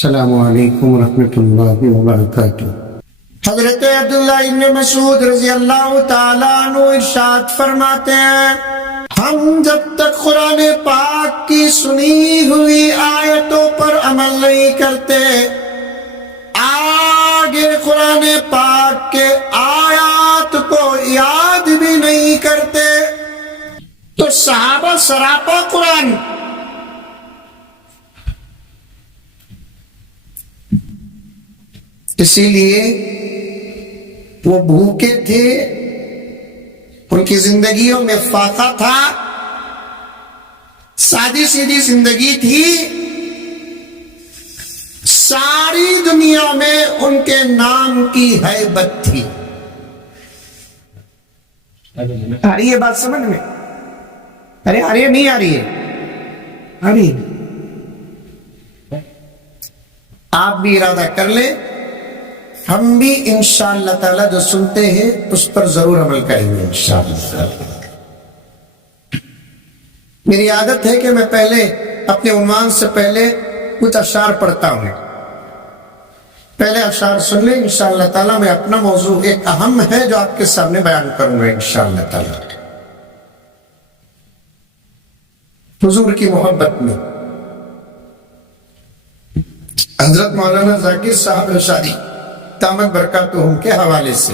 السلام علیکم ورحمۃ اللہ وبرکاتہ۔ حضرت عبداللہ ابن مسعود رضی اللہ تعالیٰ عنہ ارشاد فرماتے ہیں، ہم جب تک قرآن پاک کی سنی ہوئی آیتوں پر عمل نہیں کرتے، آگے قرآن پاک کے آیات کو یاد بھی نہیں کرتے، تو صحابہ سراپا قرآن، اسی لیے وہ بھوکے تھے، ان کی زندگیوں میں فاقہ تھا، سادی سیدھی زندگی تھی، ساری دنیا میں ان کے نام کی ہیبت تھی۔ آ رہی ہے بات سمجھ میں؟ ارے آ رہی ہے نہیں آ رہی ہے؟ آ رہی ہے؟ آپ بھی ارادہ کر لیں، ہم بھی انشاءاللہ تعالی جو سنتے ہیں اس پر ضرور عمل کریں گے انشاءاللہ۔ میری عادت ہے کہ میں پہلے اپنے عنوان سے پہلے کچھ اشعار پڑھتا ہوں، پہلے اشعار سن لیں انشاءاللہ تعالی۔ میں اپنا موضوع ایک اہم ہے جو آپ کے سامنے بیان کروں گا انشاءاللہ تعالی، حضور کی محبت میں۔ حضرت مولانا ذاکر صاحب رشادی دامت برکاتہم کے حوالے سے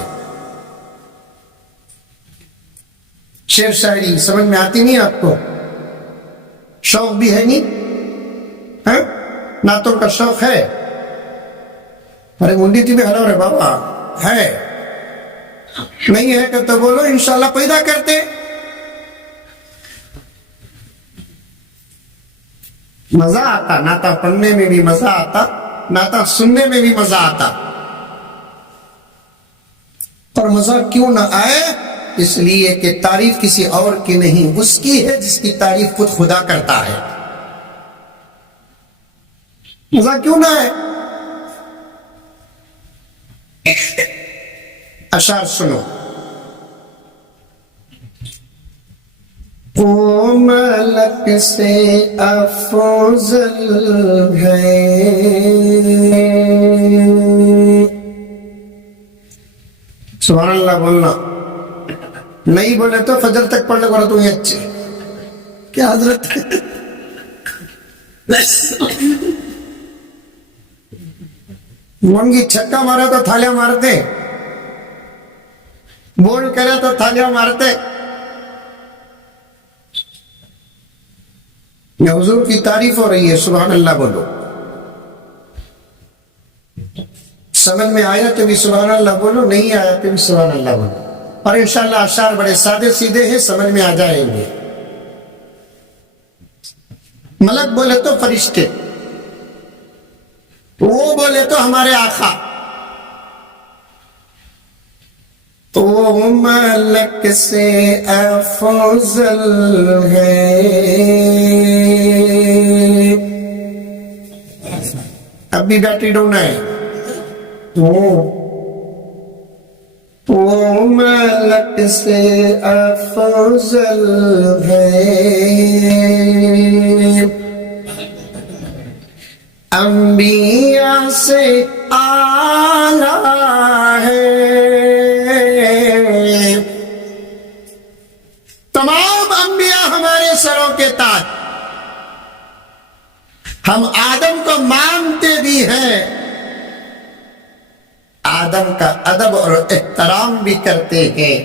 شعر شاعری سمجھ میں آتی نہیں آپ کو؟ شوق بھی ہے نہیں؟ نعتوں کا شوق ہے؟ ارے منڈی تھی بھی ہلو رے بابا ہے، نہیں ہے کہ تو بولو انشاءاللہ پیدا کرتے۔ مزہ آتا، نعتہ پڑھنے میں بھی مزہ آتا، نعتہ سننے میں بھی مزہ آتا، اور مزہ کیوں نہ آئے؟ اس لیے کہ تعریف کسی اور کی نہیں، اس کی ہے جس کی تعریف خود خدا کرتا ہے۔ مزہ کیوں نہ آئے؟ اشعار سنو۔ وہ ملک سے افضل ہے، سبحان اللہ بولنا، نہیں بولے تو فجر تک پڑھنے والا تو یہ اچھے کیا حضرت منگی چھکا مارا تو تھالیاں مارتے، بول کرے تو تھالیاں مارتے۔ یہ حضور کی تعریف ہو رہی ہے، سبحان اللہ بولو۔ سمجھ میں آیا تو بھی سبحان اللہ بولو، نہیں آیا تو بھی سبحان اللہ بولو، اور انشاءاللہ اشعار بڑے سادے سیدھے ہیں، سمجھ میں آ جائیں گے۔ ملک بولے تو فرشتے، وہ بولے تو ہمارے آقا، وہ ملک سے افضل ہے۔ اب بھی بیٹری ڈونا ہے، وہ ملک سے افضل ہے، انبیاء سے اعلیٰ ہے، تمام انبیاء ہمارے سروں کے تاج، ہم آدم کو مانتے بھی ہیں، آدم کا ادب اور احترام بھی کرتے ہیں،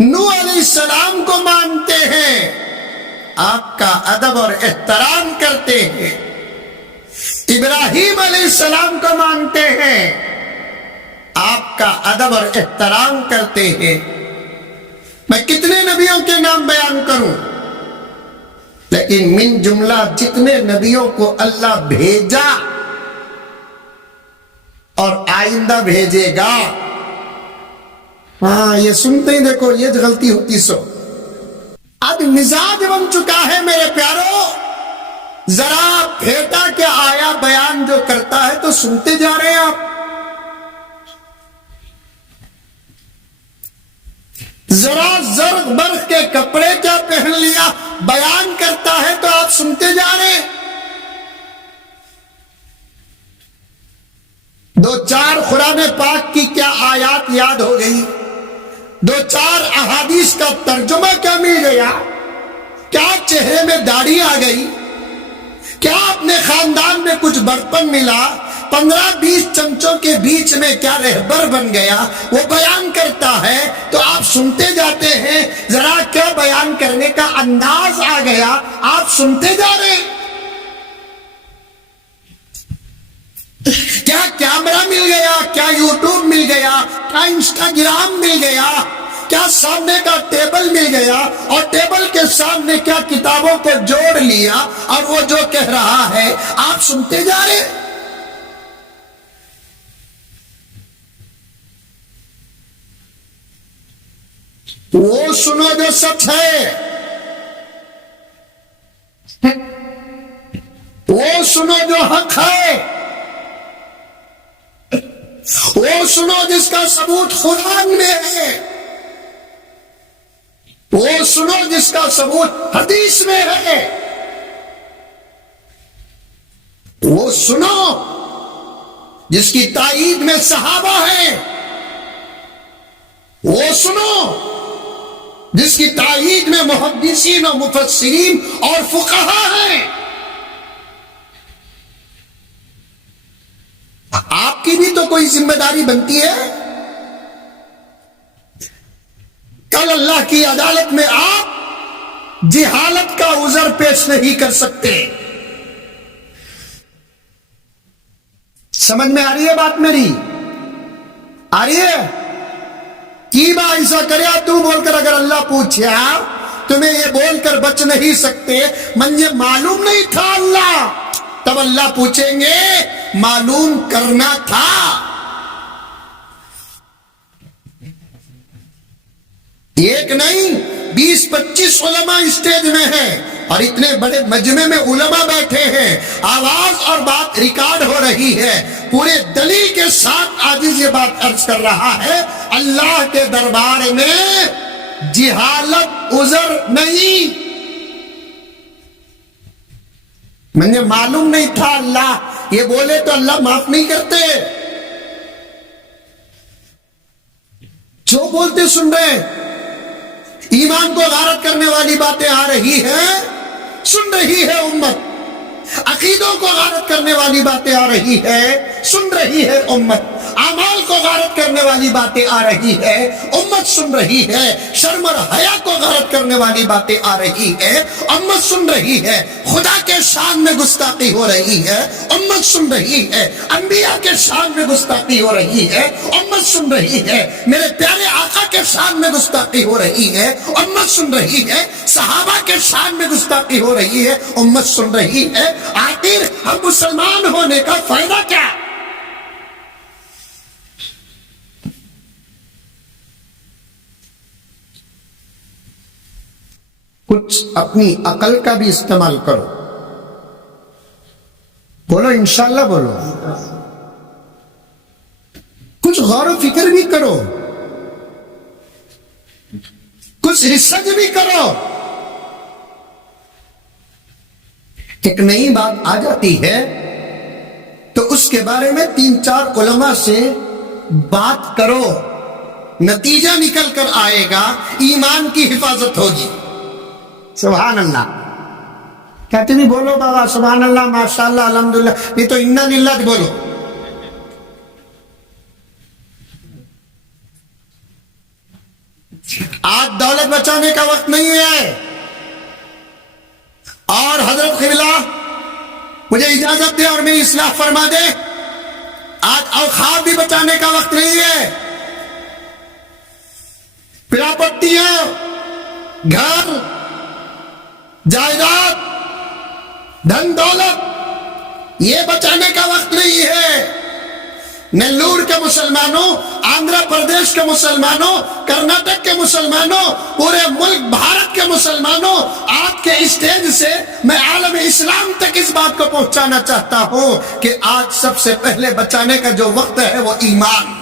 نوح علیہ السلام کو مانتے ہیں، آپ کا ادب اور احترام کرتے ہیں، ابراہیم علیہ السلام کو مانتے ہیں، آپ کا ادب اور احترام کرتے ہیں۔ میں کتنے نبیوں کے نام بیان کروں، لیکن من جملہ جتنے نبیوں کو اللہ بھیجا اور آئندہ بھیجے گا، ہاں یہ سنتے ہی دیکھو یہ غلطی ہوتی سو۔ اب مزاج بن چکا ہے میرے پیارو، ذرا پھیٹا کے آیا بیان جو کرتا ہے تو سنتے جا رہے ہیں آپ، ذرا زرد برق کے کپڑے کیا پہن لیا بیان کرتا ہے تو آپ سنتے جا رہے ہیں۔ دو چار قرآن پاک کی کیا آیات یاد ہو گئی؟ دو چار احادیث کا ترجمہ کیا مل گیا؟ کیا چہرے میں داڑھی آ گئی؟ کیا اپنے خاندان میں کچھ بڑپن ملا؟ 15-20 چمچوں کے بیچ میں کیا رہبر بن گیا؟ وہ بیان کرتا ہے تو آپ سنتے جاتے ہیں، ذرا کیا بیان کرنے کا انداز آ گیا، آپ سنتے جا رہے ہیں۔ کیا کیمرہ مل گیا، کیا یوٹیوب مل گیا، کیا انسٹاگرام مل گیا، کیا سامنے کا ٹیبل مل گیا، اور ٹیبل کے سامنے کیا کتابوں کو جوڑ لیا، اور وہ جو کہہ رہا ہے آپ سنتے جا رہے ہیں۔ وہ سنو جو سچ ہے، وہ سنو جو حق ہے، وہ سنو جس کا ثبوت قرآن میں ہے، وہ سنو جس کا ثبوت حدیث میں ہے، وہ سنو جس کی تائید میں صحابہ ہیں، وہ سنو جس کی تائید میں محدثین و مفسرین اور فقہا ہیں۔ آپ کی بھی تو کوئی ذمہ داری بنتی ہے۔ کل اللہ کی عدالت میں آپ جہالت کا عذر پیش نہیں کر سکتے۔ سمجھ میں آ رہی ہے بات میری؟ آ رہی ہے؟ کی با ایسا کریا تو بول کر اگر اللہ پوچھا تمہیں یہ بول کر بچ نہیں سکتے، مجھے معلوم نہیں تھا اللہ، تب اللہ پوچھیں گے معلوم کرنا تھا۔ ایک نہیں 20-25 علماء اسٹیج میں ہیں، اور اتنے بڑے مجمع میں علماء بیٹھے ہیں، آواز اور بات ریکارڈ ہو رہی ہے، پورے دلیل کے ساتھ عاجز یہ بات عرض کر رہا ہے، اللہ کے دربار میں جہالت عذر نہیں۔ مجھے معلوم نہیں تھا اللہ یہ بولے تو اللہ معاف نہیں کرتے۔ جو بولتے سن رہے، ایمان کو غارت کرنے والی باتیں آ رہی ہیں، سن رہی ہے امت، عقیدوں کو غارت کرنے والی باتیں آ رہی ہے، سن رہی ہے امت، اعمال کو غارت کرنے والی باتیں آ رہی ہے، امت سن رہی ہے، شرم اور حیا کو غارت کرنے والی باتیں آ رہی ہے، امت سن رہی ہے، خدا کے شان میں گستاخی ہو رہی ہے، امت سن رہی ہے، انبیاء کے شان میں گستاخی ہو رہی ہے، امت سن رہی ہے، میرے پیارے آقا کے شان میں گستاخی ہو رہی ہے، امت سن رہی ہے، صحابہ کے شان میں گستاخی ہو رہی ہے، امت سن رہی ہے۔ آخر ہم مسلمان ہونے کا فائدہ کیا؟ کچھ اپنی عقل کا بھی استعمال کرو، بولو انشاءاللہ بولو، کچھ غور و فکر بھی کرو، کچھ ریسرچ بھی کرو۔ ایک نئی بات آ جاتی ہے تو اس کے بارے میں 3-4 علماء سے بات کرو، نتیجہ نکل کر آئے گا، ایمان کی حفاظت ہوگی۔ سبحان اللہ کہتے بھی بولو بابا، سبحان اللہ، ماشاءاللہ، الحمدللہ، نہیں تو انا للہ بولو۔ آج دولت بچانے کا وقت نہیں ہے، اور حضرت قبلہ مجھے اجازت دے اور میری اصلاح فرما دے، آج اوقاف بھی بچانے کا وقت نہیں ہے۔ پراپرٹیاں، گھر، جائیداد، دھن دولت، یہ بچانے کا وقت نہیں ہے۔ نیلور کے مسلمانوں، آندھرا پردیش کے مسلمانوں، کرناٹک کے مسلمانوں، پورے ملک بھارت کے مسلمانوں، آپ کے اسٹیج سے میں عالم اسلام تک اس بات کو پہنچانا چاہتا ہوں کہ آج سب سے پہلے بچانے کا جو وقت ہے وہ ایمان۔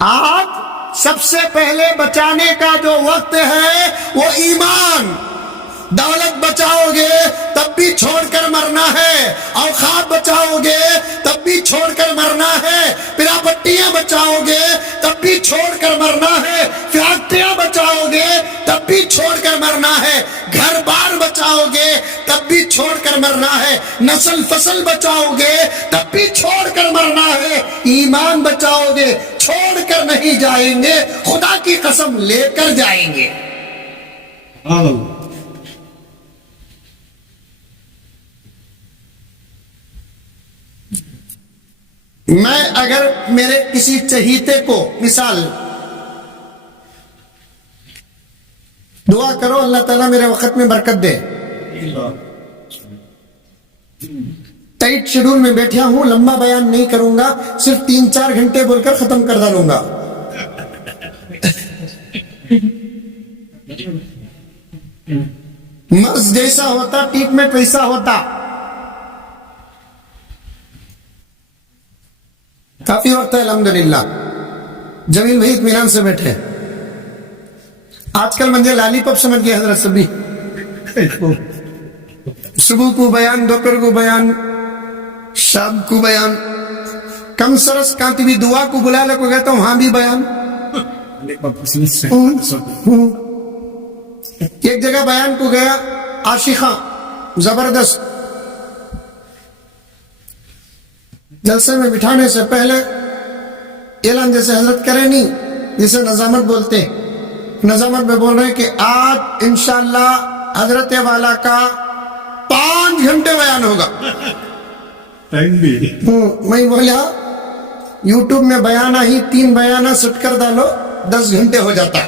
آج سب سے پہلے بچانے کا جو وقت ہے وہ ایمان۔ دولت بچاؤ گے تب بھی چھوڑ کر مرنا ہے، اور خواب بچاؤ گے تب بھی چھوڑ کر مرنا ہے، پراپٹیاں بچاؤ گے تب بھی چھوڑ کر مرنا ہے، فیکٹریاں بچاؤ گے تب بھی چھوڑ کر مرنا ہے، گھر بار بچاؤ گے تب بھی چھوڑ کر مرنا ہے، نسل فصل بچاؤ گے تب بھی چھوڑ کر مرنا ہے، ایمان بچاؤ گے چھوڑ کر نہیں جائیں گے، خدا کی قسم لے کر جائیں گے۔ میں اگر میرے کسی چہیتے کو، مثال دعا کرو اللہ تعالیٰ میرے وقت میں برکت دے، ٹائٹ شیڈول میں بیٹھا ہوں، لمبا بیان نہیں کروں گا، صرف 3-4 گھنٹے بول کر ختم کر ڈالوں گا۔ مرض جیسا ہوتا ٹریٹمنٹ ویسا ہوتا۔ کافی وقت ہے الحمدللہ، جمیل بھائی اطمینان سے بیٹھے۔ آج کل مجھے لالی پاپ سمجھ گیا حضرت سبھی، صبح کو بیان، دوپہر کو بیان، شام کو بیان، کم سرس کانتی بھی دعا کو بلا لے کو کہتا ہوں وہاں بھی بیان۔ ایک جگہ بیان کو گیا، عاشقاں زبردست، جلسے میں بٹھانے سے پہلے اعلان جیسے حضرت کرے نہیں، جسے نظامت بولتے، نظامت میں بول رہے ہیں کہ آج انشاءاللہ حضرت والا کا 5 گھنٹے بیان ہوگا۔ ٹائم بھی میں بولا یوٹیوب میں بیانہ ہی 3 بیانہ سٹ کر ڈالو 10 گھنٹے ہو جاتا۔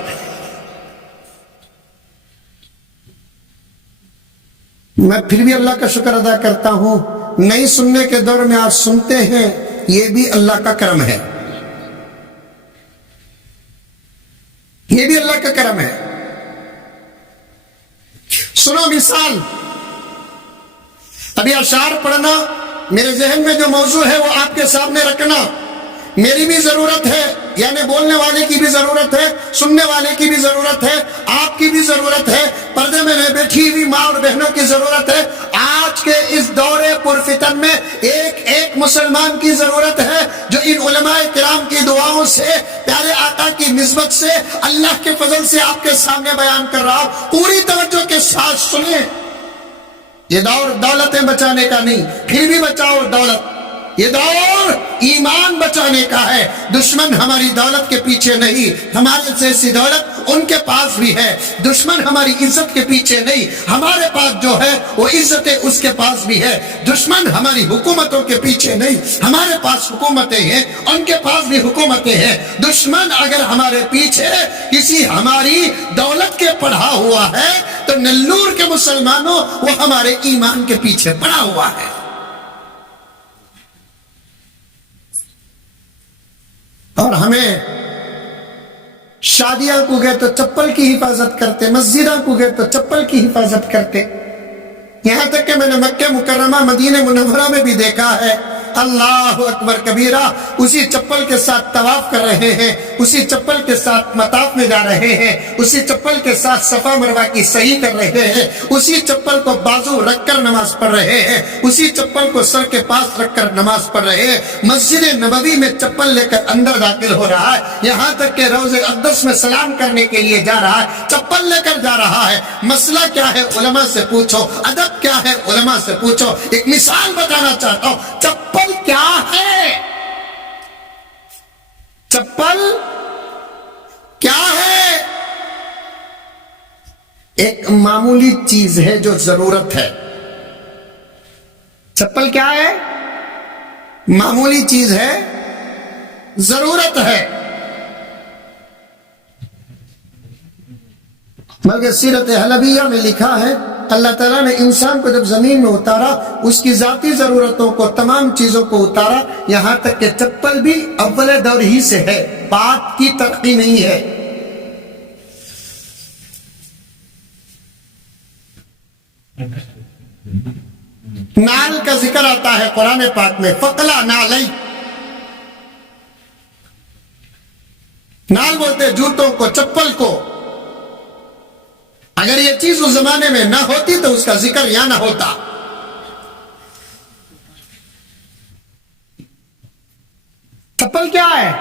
میں پھر بھی اللہ کا شکر ادا کرتا ہوں، نہیں سننے کے دور میں آپ سنتے ہیں، یہ بھی اللہ کا کرم ہے، یہ بھی اللہ کا کرم ہے۔ سنو مثال، ابھی اشعار پڑھنا، میرے ذہن میں جو موضوع ہے وہ آپ کے سامنے رکھنا، میری بھی ضرورت ہے، یعنی بولنے والے کی بھی ضرورت ہے، سننے والے کی بھی ضرورت ہے، آپ کی بھی ضرورت ہے، پردے میں بیٹھی ہوئی ماں اور بہنوں کی ضرورت ہے۔ آج کے اس دور پرفتن میں ایک ایک مسلمان کی ضرورت ہے جو ان علماء کرام کی دعاؤں سے، پیارے آقا کی نسبت سے، اللہ کے فضل سے آپ کے سامنے بیان کر رہا ہوں۔ پوری توجہ کے ساتھ سنیں، یہ دور دولتیں بچانے کا نہیں، پھر بھی بچاؤ دولت، یہ دور ایمان بچانے کا ہے۔ دشمن ہماری دولت کے پیچھے نہیں، ہمارے جیسی دولت ان کے پاس بھی ہے۔ دشمن ہماری عزت کے پیچھے نہیں، ہمارے پاس جو ہے وہ عزت اس کے پاس بھی ہے۔ دشمن ہماری حکومتوں کے پیچھے نہیں، ہمارے پاس حکومتیں ہیں، ان کے پاس بھی حکومتیں ہیں۔ دشمن اگر ہمارے پیچھے کسی ہماری دولت کے پڑھا ہوا ہے تو نلور کے مسلمانوں وہ ہمارے ایمان کے پیچھے پڑا ہوا ہے۔ اور ہمیں شادیاں کو گئے تو چپل کی حفاظت کرتے، مسجدوں کو گئے تو چپل کی حفاظت کرتے، یہاں تک کہ میں نے مکہ مکرمہ مدینہ منورہ میں بھی دیکھا ہے، اللہ اکبر کبیرہ، اسی چپل کے ساتھ طواف کر رہے ہیں، اسی چپل کے ساتھ مطاف میں جا رہے ہیں، اسی چپل کے ساتھ صفا مروہ کی سعی کر رہے ہیں، اسی چپل کو بازو رکھ کر نماز پڑھ رہے ہیں، اسی چپل کو سر کے پاس رکھ کر نماز پڑھ رہے ہیں، مسجد نبوی میں چپل لے کر اندر داخل ہو رہا ہے، یہاں تک کہ روضہ اقدس میں سلام کرنے کے لیے جا رہا ہے، چپل لے کر جا رہا ہے۔ مسئلہ کیا ہے علماء سے پوچھو، ادب کیا ہے علماء سے پوچھو۔ ایک مثال بتانا چاہتا ہوں، چپل کیا ہے؟ چپل کیا ہے؟ ایک معمولی چیز ہے جو ضرورت ہے۔ چپل کیا ہے؟ معمولی چیز ہے، ضرورت ہے۔ بلکہ سیرت حلبیہ میں لکھا ہے اللہ تعالیٰ نے انسان کو جب زمین میں اتارا، اس کی ذاتی ضرورتوں کو، تمام چیزوں کو اتارا، یہاں تک کہ چپل بھی اول دور ہی سے ہے، بات کی ترقی نہیں ہے۔ نال کا ذکر آتا ہے قرآن پاک میں، فقلا نالی، نال بولتے جوتوں کو، چپل کو۔ اگر یہ چیز اس زمانے میں نہ ہوتی تو اس کا ذکر یہاں نہ ہوتا۔ چپل کیا ہے؟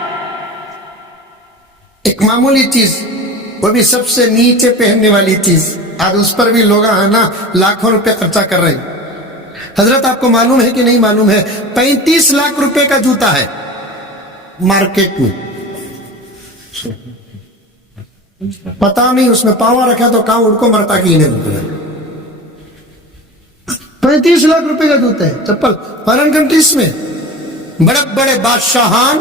ایک معمولی چیز، وہ بھی سب سے نیچے پہننے والی چیز، آج اس پر بھی لوگ ہیں نا لاکھوں روپے خرچہ کر رہے ہیں۔ حضرت آپ کو معلوم ہے کہ نہیں معلوم ہے 35 لاکھ روپے کا جوتا ہے مارکیٹ میں، پتا نہیں اس میں پاوا رکھا تو کہاں اڑ کو مرتا کی نہیں۔ 35 لاکھ روپے کا جوتا ہے چپل، فارن کنٹریز میں بڑے بڑے بادشاہان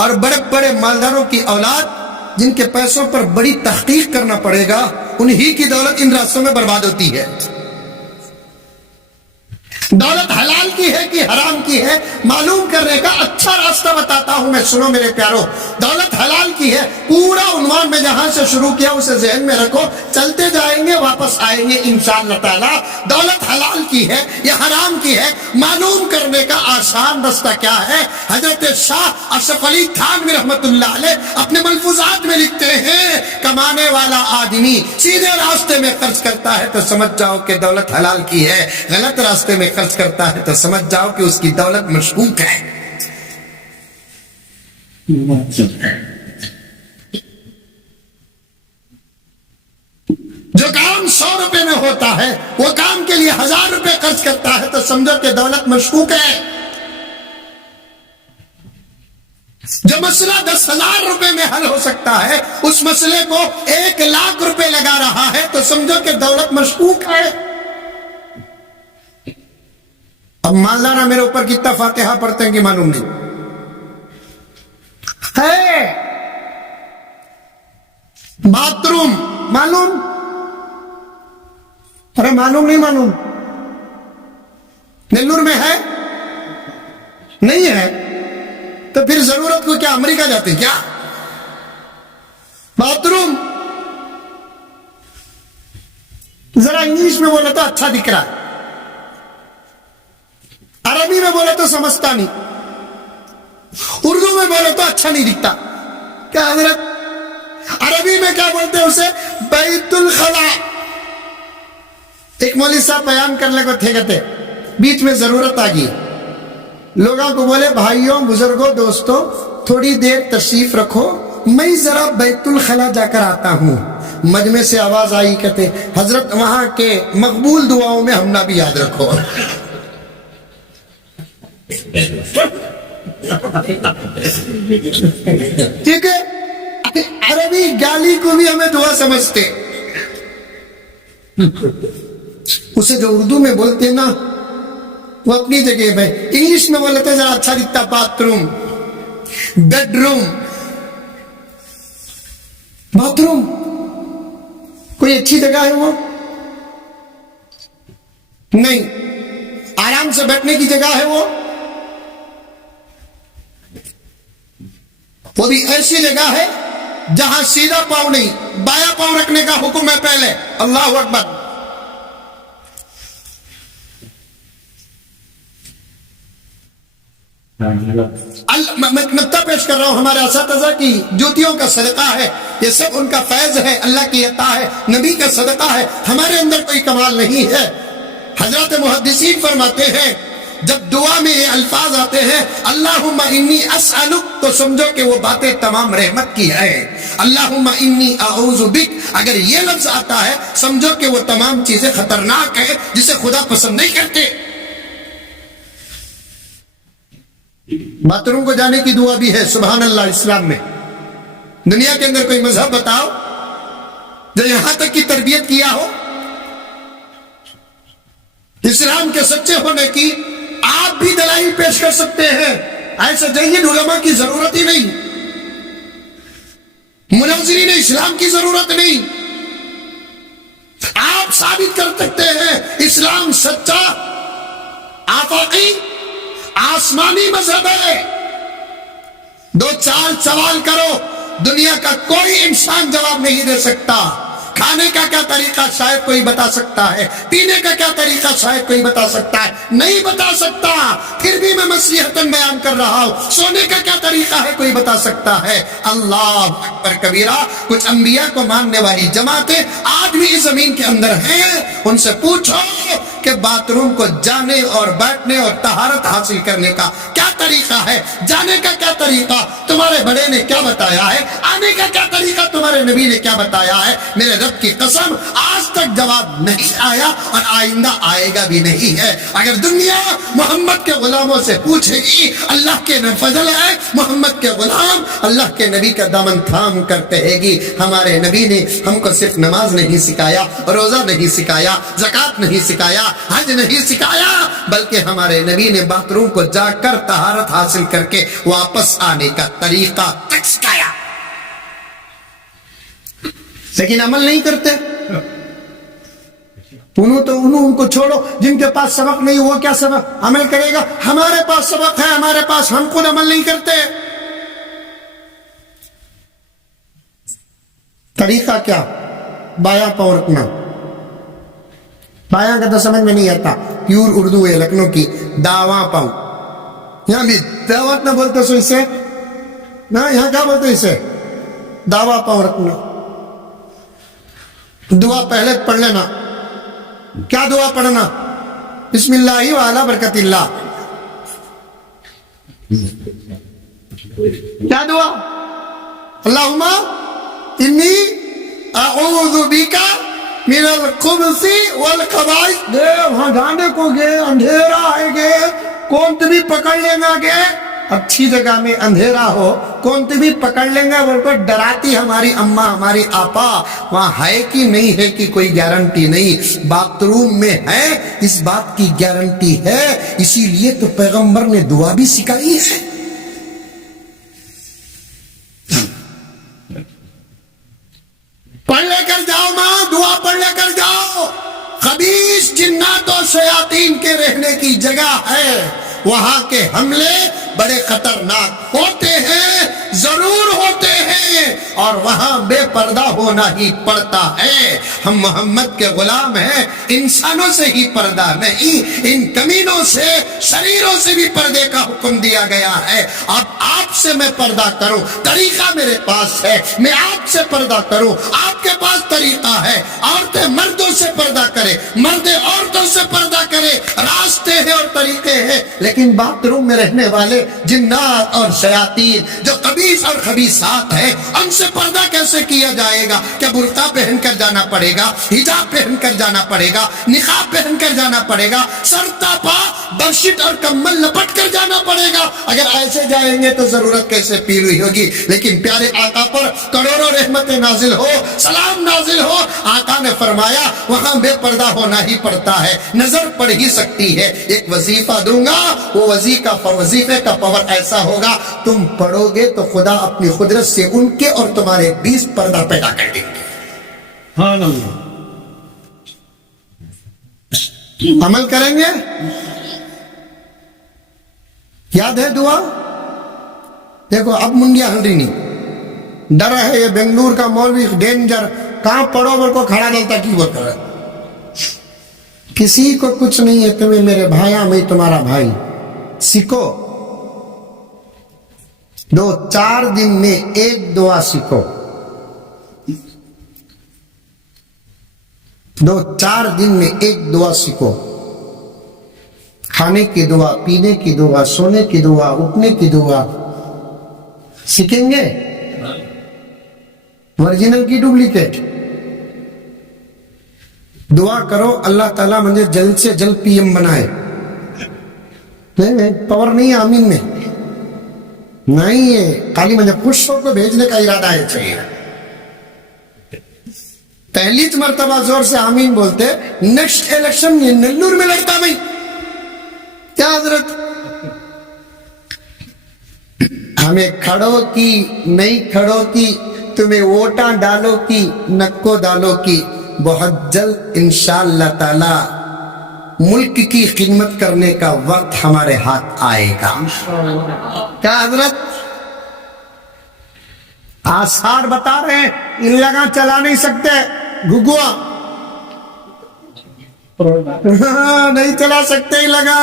اور بڑے بڑے مالداروں کی اولاد جن کے پیسوں پر بڑی تحقیق کرنا پڑے گا، انہی کی دولت ان راستوں میں برباد ہوتی ہے۔ دولت حلال کی ہے کہ حرام کی ہے معلوم کرنے کا اچھا راستہ بتاتا ہوں میں، سنو میرے پیارو۔ دولت حلال کی ہے، پورا عنوان میں جہاں سے شروع کیا اسے ذہن میں رکھو، چلتے جائیں گے واپس آئیں گے انشاءاللہ تعالی۔ دولت حلال کی ہے یا حرام کی ہے معلوم کرنے کا آسان راستہ کیا ہے؟ حضرت شاہ اشرف علی تھانوی رحمت اللہ علیہ اپنے ملفوظات میں لکھتے ہیں، کمانے والا آدمی سیدھے راستے میں خرچ کرتا ہے تو سمجھ جاؤ کہ دولت حلال کی ہے، غلط راستے میں خرچ کرتا ہے تو سمجھ جاؤ کہ اس کی دولت مشکوک ہے۔ جو کام 100 روپے میں ہوتا ہے وہ کام کے لیے 1000 روپے خرچ کرتا ہے تو سمجھو کہ دولت مشکوک ہے۔ جو مسئلہ 10,000 روپے میں حل ہو سکتا ہے اس مسئلے کو 1 لاکھ روپے لگا رہا ہے تو سمجھو کہ دولت مشکوک ہے۔ اب مالدارہ میرے اوپر کتنا فاتحہ پڑھتے ہیں کہ معلوم نہیں ہے۔ باتھ روم معلوم؟ ارے معلوم نہیں معلوم؟ نیلور میں ہے نہیں ہے تو پھر ضرورت کو کیا امریکہ جاتے کیا؟ باتھ روم ذرا انگلش میں بولے تو اچھا دکھ رہا ہے، عربی میں بولے تو سمجھتا نہیں، اردو میں بولے تو اچھا نہیں دکھتا۔ کیا حضرت عربی میں کیا بولتے ہیں اسے؟ بیت الخلا۔ ایک مولوی صاحب بیان کرنے کو تھے کہتے بیچ میں ضرورت آ گئی، لوگوں کو بولے بھائیوں بزرگوں دوستوں تھوڑی دیر تشریف رکھو، میں ذرا بیت الخلا جا کر آتا ہوں۔ مجمع سے آواز آئی، کہتے حضرت وہاں کے مقبول دعاؤں میں ہم نہ بھی یاد رکھو۔ ٹھیک ہے، عربی گالی کو بھی ہمیں دعا سمجھتے، اسے جو اردو میں بولتے نا وہ اپنی جگہ میں، انگلش میں بولتے ذرا اچھا دکھتا، bath room, bed room. Bath room کوئی اچھی جگہ ہے وہ نہیں، آرام سے بیٹھنے کی جگہ ہے وہ بھی ایسی جگہ ہے جہاں سیدھا پاؤں نہیں بایاں پاؤں رکھنے کا حکم ہے پہلے۔ اللہ اکبر۔ میں نقطہ پیش کر رہا ہوں، ہمارے اساتذہ کی جوتیوں کا صدقہ ہے، یہ سب ان کا فیض ہے، اللہ کی عطا ہے، نبی کا صدقہ ہے، ہمارے اندر کوئی کمال نہیں ہے۔ حضرات محدثین فرماتے ہیں جب دعا میں یہ الفاظ آتے ہیں اللہم انی اسألک تو سمجھو کہ وہ باتیں تمام رحمت کی ہے، اللہم انی اعوذ بک اگر یہ لفظ آتا ہے سمجھو کہ وہ تمام چیزیں خطرناک ہیں جسے خدا پسند نہیں کرتے۔ باتھ روم کو جانے کی دعا بھی ہے سبحان اللہ اسلام میں۔ دنیا کے اندر کوئی مذہب بتاؤ جو یہاں تک کی تربیت کیا ہو؟ اسلام کے سچے ہونے کی آپ بھی دلائل پیش کر سکتے ہیں، ایسے جید علماء کی ضرورت ہی نہیں، مناظرین اسلام کی ضرورت نہیں، آپ ثابت کر سکتے ہیں اسلام سچا آفاقی آسمانی مذہب ہے۔ 2-4 سوال کرو، دنیا کا کوئی انسان جواب نہیں دے سکتا۔ کھانے کا کیا طریقہ شاید کوئی بتا سکتا ہے، پینے کا کیا طریقہ شاید کوئی بتا سکتا ہے، نہیں بتا سکتا، پھر بھی میں مصلحتاً بیان کر رہا ہوں۔ سونے کا کیا طریقہ ہے کوئی بتا سکتا ہے۔ اللہ اکبر کبیرہ۔ کچھ انبیاء کو ماننے والی جماعتیں آج بھی اس زمین کے اندر ہیں، ان سے پوچھو کہ باتھ روم کو جانے اور بیٹھنے اور طہارت حاصل کرنے کا کیا طریقہ ہے, جانے کا کیا طریقہ تمہارے بڑے نے کیا بتایا ہے, آنے کا کیا طریقہ تمہارے نبی نے کیا بتایا ہے. میرے رب کی قسم آج تک جواب نہیں آیا اور آئندہ آئے گا بھی نہیں ہے. اگر دنیا محمد کے غلاموں سے پوچھے گی, اللہ کے فضل ہے محمد کے غلام اللہ کے نبی کا دامن تھام کر کہے گی ہمارے نبی نے ہم کو صرف نماز نہیں سکھایا, روزہ نہیں سکھایا, زکوٰۃ نہیں سکھایا, حج نہیں سکھایا, بلکہ ہمارے نبی نے باتھ روم کو جا کر طہارت حاصل کر کے واپس آنے کا طریقہ تک سکھایا. لیکن عمل نہیں کرتے. ان کو چھوڑو, جن کے پاس سبق نہیں وہ کیا سبق عمل کرے گا. ہمارے پاس سبق ہے, ہمارے پاس, ہم خود عمل نہیں کرتے. طریقہ کیا, بایاں پاؤں رکھنا. بایاں کا تو سمجھ میں نہیں آتا, پیور اردو ہے لکھنؤ کی. داواں پاؤں, یہاں بھی دعوت نہ بولتے سو اسے نا, یہاں کیا بولتے اسے, داواں پاؤں رکھنا. دعا پہلے پڑھ لینا. کیا دعا پڑھنا, بسم اللہ وعلی برکت اللہ. کیا دعا, اللہم انی اعوذ بک من الخبث والخبائث. وہاں جانے کو گئے, اندھیرا ہے گے, کون تمہیں پکڑ لیں گا گے. اچھی جگہ میں اندھیرا ہو, کون تمہیں پکڑ لیں گا بول کر ڈراتی ہماری اماں ہماری آپا. وہاں ہے کہ نہیں ہے کہ کوئی گارنٹی نہیں. باتھ روم میں ہے اس بات کی گارنٹی ہے, اسی لیے تو پیغمبر نے دعا بھی سکھائی ہے. پڑھ لے کر جاؤ ماں, دعا پڑھ لے کر جاؤ. خبیث جنات و شیاطین کے رہنے کی جگہ ہے, وہاں کے حملے بڑے خطرناک ہوتے ہیں, ضرور ہوتے ہیں, اور وہاں بے پردہ ہونا ہی پڑتا ہے. ہم محمد کے غلام ہیں, انسانوں سے ہی پردہ نہیں, ان کمینوں سے شریروں سے بھی پردے کا حکم دیا گیا ہے. اب آپ سے میں پردہ کروں, طریقہ میرے پاس ہے, میں آپ سے پردہ کروں, آپ کے پاس طریقہ ہے. عورتیں مردوں سے پردہ کرے, مرد عورتوں سے پردہ کرے, راستے ہیں اور طریقے ہیں. لیکن باتھ روم میں رہنے والے جنات اور شیاطین جو خبیث اور خبیثات ہیں, ان سے پردہ کیسے کیا جائے گا؟ کیا برقع پہن کر جانا پڑے گا, حجاب پہن کر جانا پڑے گا, نقاب پہن کر جانا پڑے گا, سر تاپا برشٹ اور کمبل لپٹ کر جانا پڑے گا؟ اگر ایسے جائیں گے تو ضرورت کیسے پوری ہوگی؟ لیکن پیارے آقا پر کروڑوں رحمتیں نازل ہو, سلام نازل ہو, آقا نے فرمایا وہاں بے پردہ ہونا ہی پڑتا ہے. نظر پڑ ہی سکتی ہے. ایک وظیفہ دوں گا, وہ وظیفے کا پاور ایسا ہوگا, تم پڑھو گے تو خدا اپنی قدرت سے ان کے اور تمہارے 20 پردہ پیدا کر دیں گے. سبحان اللہ. عمل کریں گے. یاد ہے دعا؟ دیکھو اب منڈیا ہنڈی نہیں, ڈر ہے یہ بنگلور کا مولوی ڈینجر, کہاں پڑھو بول کو کھڑا ڈالتا کی بول کر. کسی کو کچھ نہیں ہے, تمہیں میرے بھائیاں, میں تمہارا بھائی. سیکھو, 2-4 دن میں ایک دعا سیکھو, 2-4 دن میں ایک دعا سیکھو. کھانے کی دعا, پینے کی دعا, سونے کی دعا, اٹھنے کی دعا سیکھیں گے. ورجنل کی ڈپلیکیٹ دعا کرو, اللہ تعالیٰ مجھے جلد سے جلد پی ایم بنائے. نہیں, پاور نہیں ہے آمین میں, نہیں ہے, خالی مجھے خوش ہو کو بھیجنے کا ارادہ ہے. چاہیے پہلی مرتبہ زور سے آمین بولتے, نیکسٹ الیکشن نلور میں لڑتا میں. کیا حضرت ہمیں کھڑو کی نہیں کھڑو کی, تمہیں ووٹاں ڈالو کی نکو ڈالو کی, بہت جلد انشاءاللہ تعالی ملک کی خدمت کرنے کا وقت ہمارے ہاتھ آئے گا. کیا حضرت آثار بتا رہے ہیں, ان لگا چلا نہیں سکتے, گھگوا نہیں چلا سکتے, لگا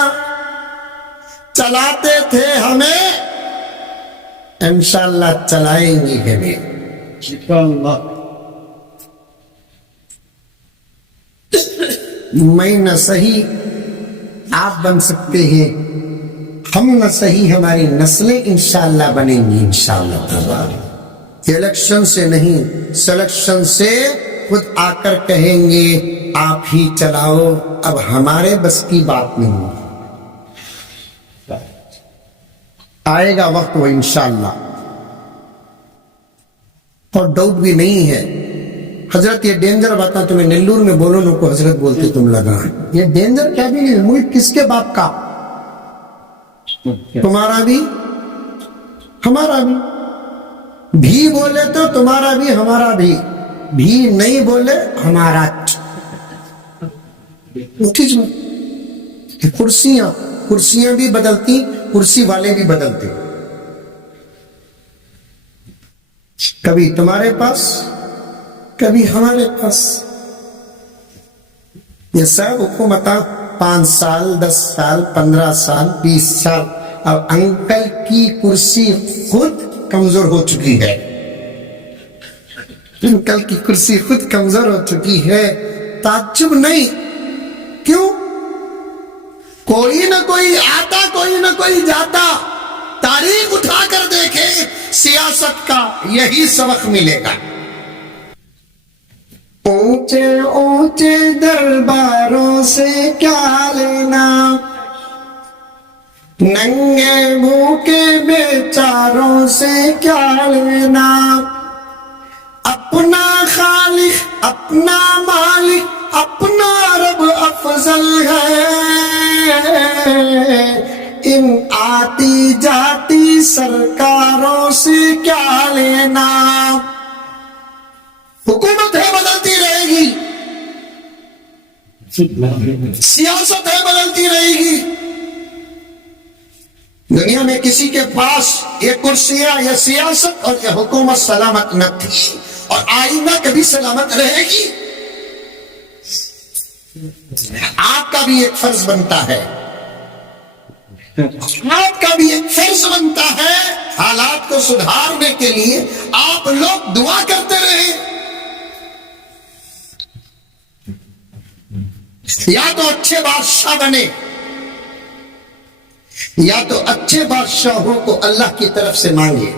چلاتے تھے ہمیں, انشاءاللہ چلائیں گے ہمیں. میں نہ صحیح آپ بن سکتے ہیں, ہم نہ صحیح ہماری نسلیں انشاءاللہ بنیں گی انشاءاللہ تعالی. الیکشن سے نہیں، سلیکشن سے خود آ کر کہیں گے آپ ہی چلاؤ، اب ہمارے بس کی بات نہیں. آئے گا وقت وہ انشاءاللہ، اور ڈاؤٹ بھی نہیں ہے. حضرت یہ ڈینجر بات تمہیں نیلور میں بولو لوگ کو حضرت بولتے تم لگا. یہ ڈینجر کیا بھی نہیں، ملک کس کے باپ کا؟ تمہارا بھی ہمارا بھی بولے تو تمہارا بھی ہمارا بھی نہیں بولے ہمارا. کرسیاں بھی بدلتی، کرسی والے بھی بدلتے. کبھی تمہارے پاس، کبھی ہمارے پاس. یہ سب حکومت 5 سال 10 سال 15 سال 20 سال. اب انکل کی کرسی خود کمزور ہو چکی ہے، انکل کی کرسی خود کمزور ہو چکی ہے. تعجب نہیں. کیوں؟ کوئی نہ کوئی آتا، کوئی نہ کوئی جاتا. تاریخ اٹھا کر دیکھے، سیاست کا یہی سبق ملے گا. اونچے اونچے درباروں سے کیا لینا، ننگے بھوکے بیچاروں سے کیا لینا. اپنا خالق، اپنا مالک، اپنا رب افضل ہے. ان آتی جاتی سرکاروں سے کیا لینا. حکومت ہے بدلتی رہے گی، سیاست ہے بدلتی رہے گی. دنیا میں کسی کے پاس یہ کرسیاں، یہ سیاست اور یہ حکومت سلامت نہ تھی، اور آئندہ کبھی سلامت رہے گی. آپ کا بھی ایک فرض بنتا ہے، آپ کا بھی ایک فرض بنتا ہے، حالات کو سدھارنے کے لیے آپ لوگ دعا کرتے رہیں. یا تو اچھے بادشاہ بنے، یا تو اچھے بادشاہوں کو اللہ کی طرف سے مانگے.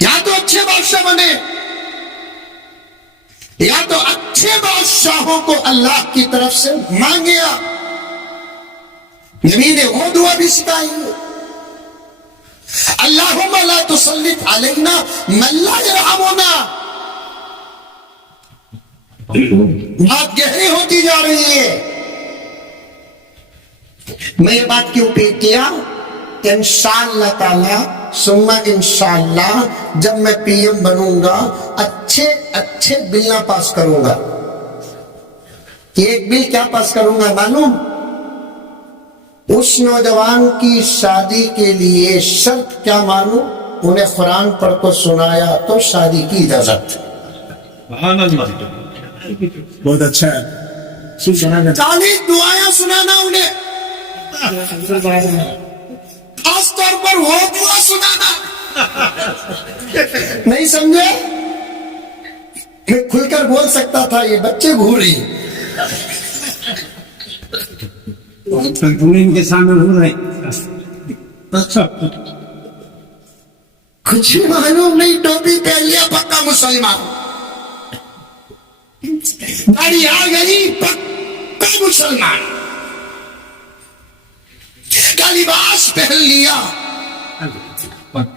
یا تو اچھے بادشاہ بنے، یا تو اچھے بادشاہوں کو اللہ کی طرف سے مانگے. نبی نے وہ دعا بھی سکھائی ہے، اللہم لا تسلط علینا من لا یرحمنا. بات گہری ہوتی جا رہی ہے. میں یہ بات کیوں پیش کیا؟ انشاءاللہ تعالی ثم انشاءاللہ جب میں پی ایم بنوں گا اچھے بل نہ پاس کروں گا. ایک بل کیا پاس کروں گا معلوم؟ اس نوجوان کی شادی کے لیے شرط کیا معلوم؟ انہیں قرآن پڑھ کر سنایا تو شادی کی اجازت. بہت اچھا ہے. 40 دعائیں سنانا انہیں، خاص طور پر وہ دعا سنانا. نہیں سمجھے؟ میں کھل کر بول سکتا تھا، یہ بچے بھول رہی. ان کے سامنے ہو رہے. اچھا کچھ معلوم نہیں، ٹوپی پہن لیا پکا مسلمان، داڑھی آ گئی پکا مسلمان، کا لباس پہن لیا،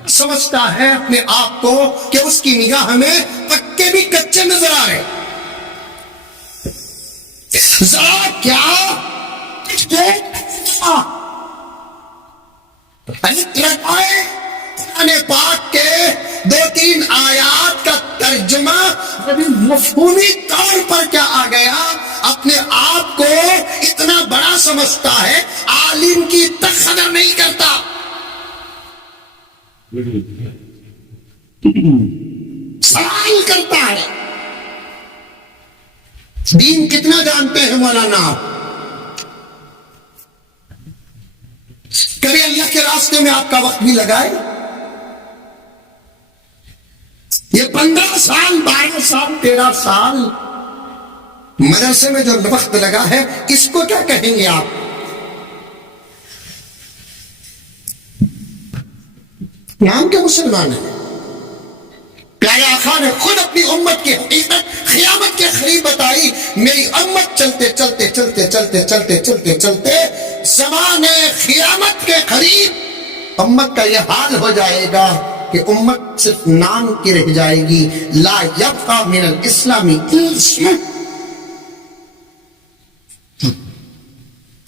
سمجھتا ہے اپنے آپ کو کہ اس کی نگاہ میں پکے بھی کچے نظر آ رہے. ذرا کیا قرآن پاک کے 2-3 آیات کا ترجمہ مفہومی طور پر کیا آ گیا، اپنے آپ کو اتنا بڑا سمجھتا ہے، عالم کی تک قدر نہیں کرتا. سوال کرتا ہے دین کتنا جانتے ہیں مولانا؟ کبھی اللہ کے راستے میں آپ کا وقت بھی لگائے؟ یہ 15 سال 12 سال 13 سال مدرسے میں جو وقت لگا ہے، اس کو کیا کہیں گے آپ؟ نام کے مسلمان ہیں. پیارے آقا نے خود اپنی امت کی حقیقت قیامت کے قریب بتائی. میری امت چلتے چلتے چلتے چلتے چلتے چلتے چلتے زمانے قیامت کے قریب امت کا یہ حال ہو جائے گا کہ امت صرف نام کی رہ جائے گی. لا یبقى من الاسلام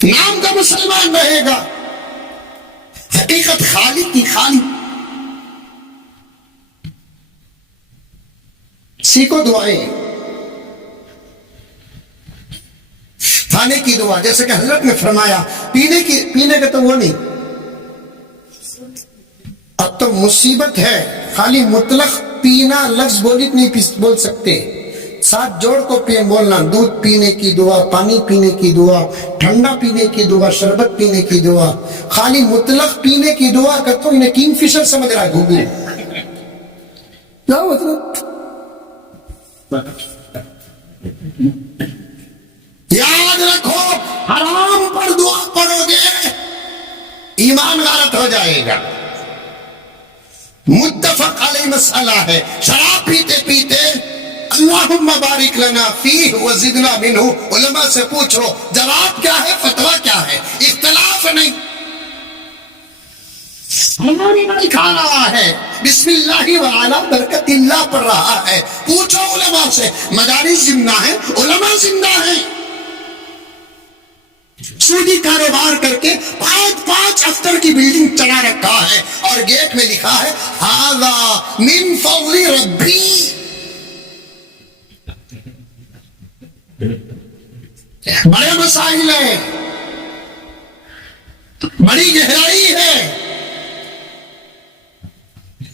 نام کا مسلمان رہے گا، حقیقت خالق کی خالی. سیکھو دعائیں، کھانے کی دعا، جیسے کہ حضرت نے فرمایا پینے کا تو وہ نہیں. اب تو مصیبت ہے، خالی مطلق پینا لفظ نہیں بول سکتے، ساتھ جوڑ کو بولنا. دودھ پینے کی دعا، پانی پینے کی دعا، ٹھنڈا پینے کی دعا، شربت پینے کی دعا. خالی مطلق پینے کی دعا کا تو انہیں کنگ فشر سمجھ رہا ہے گوگل. کیا مطلب؟ یاد رکھو، حرام پر دعا پڑھو گے ایمان غارت ہو جائے گا. متفق علیہ مسئلہ ہے. شراب پیتے پیتے اللہم بارک لنا فیہ وزدنا منہ، علماء سے پوچھو جواب کیا ہے، فتویٰ کیا ہے، اختلاف نہیں. نہیں کھا رہا ہے، بسم اللہ وعلا برکت اللہ پڑھ رہا ہے، پوچھو علماء سے. مدارس زندہ ہیں، علماء زندہ ہیں. سودی کاروبار کر کے 5 اختر کی بلڈنگ چلا رکھا ہے اور گیٹ میں لکھا ہے ھذا من فضل ربی. بڑے مسائل ہیں، بڑی گہرائی ہے.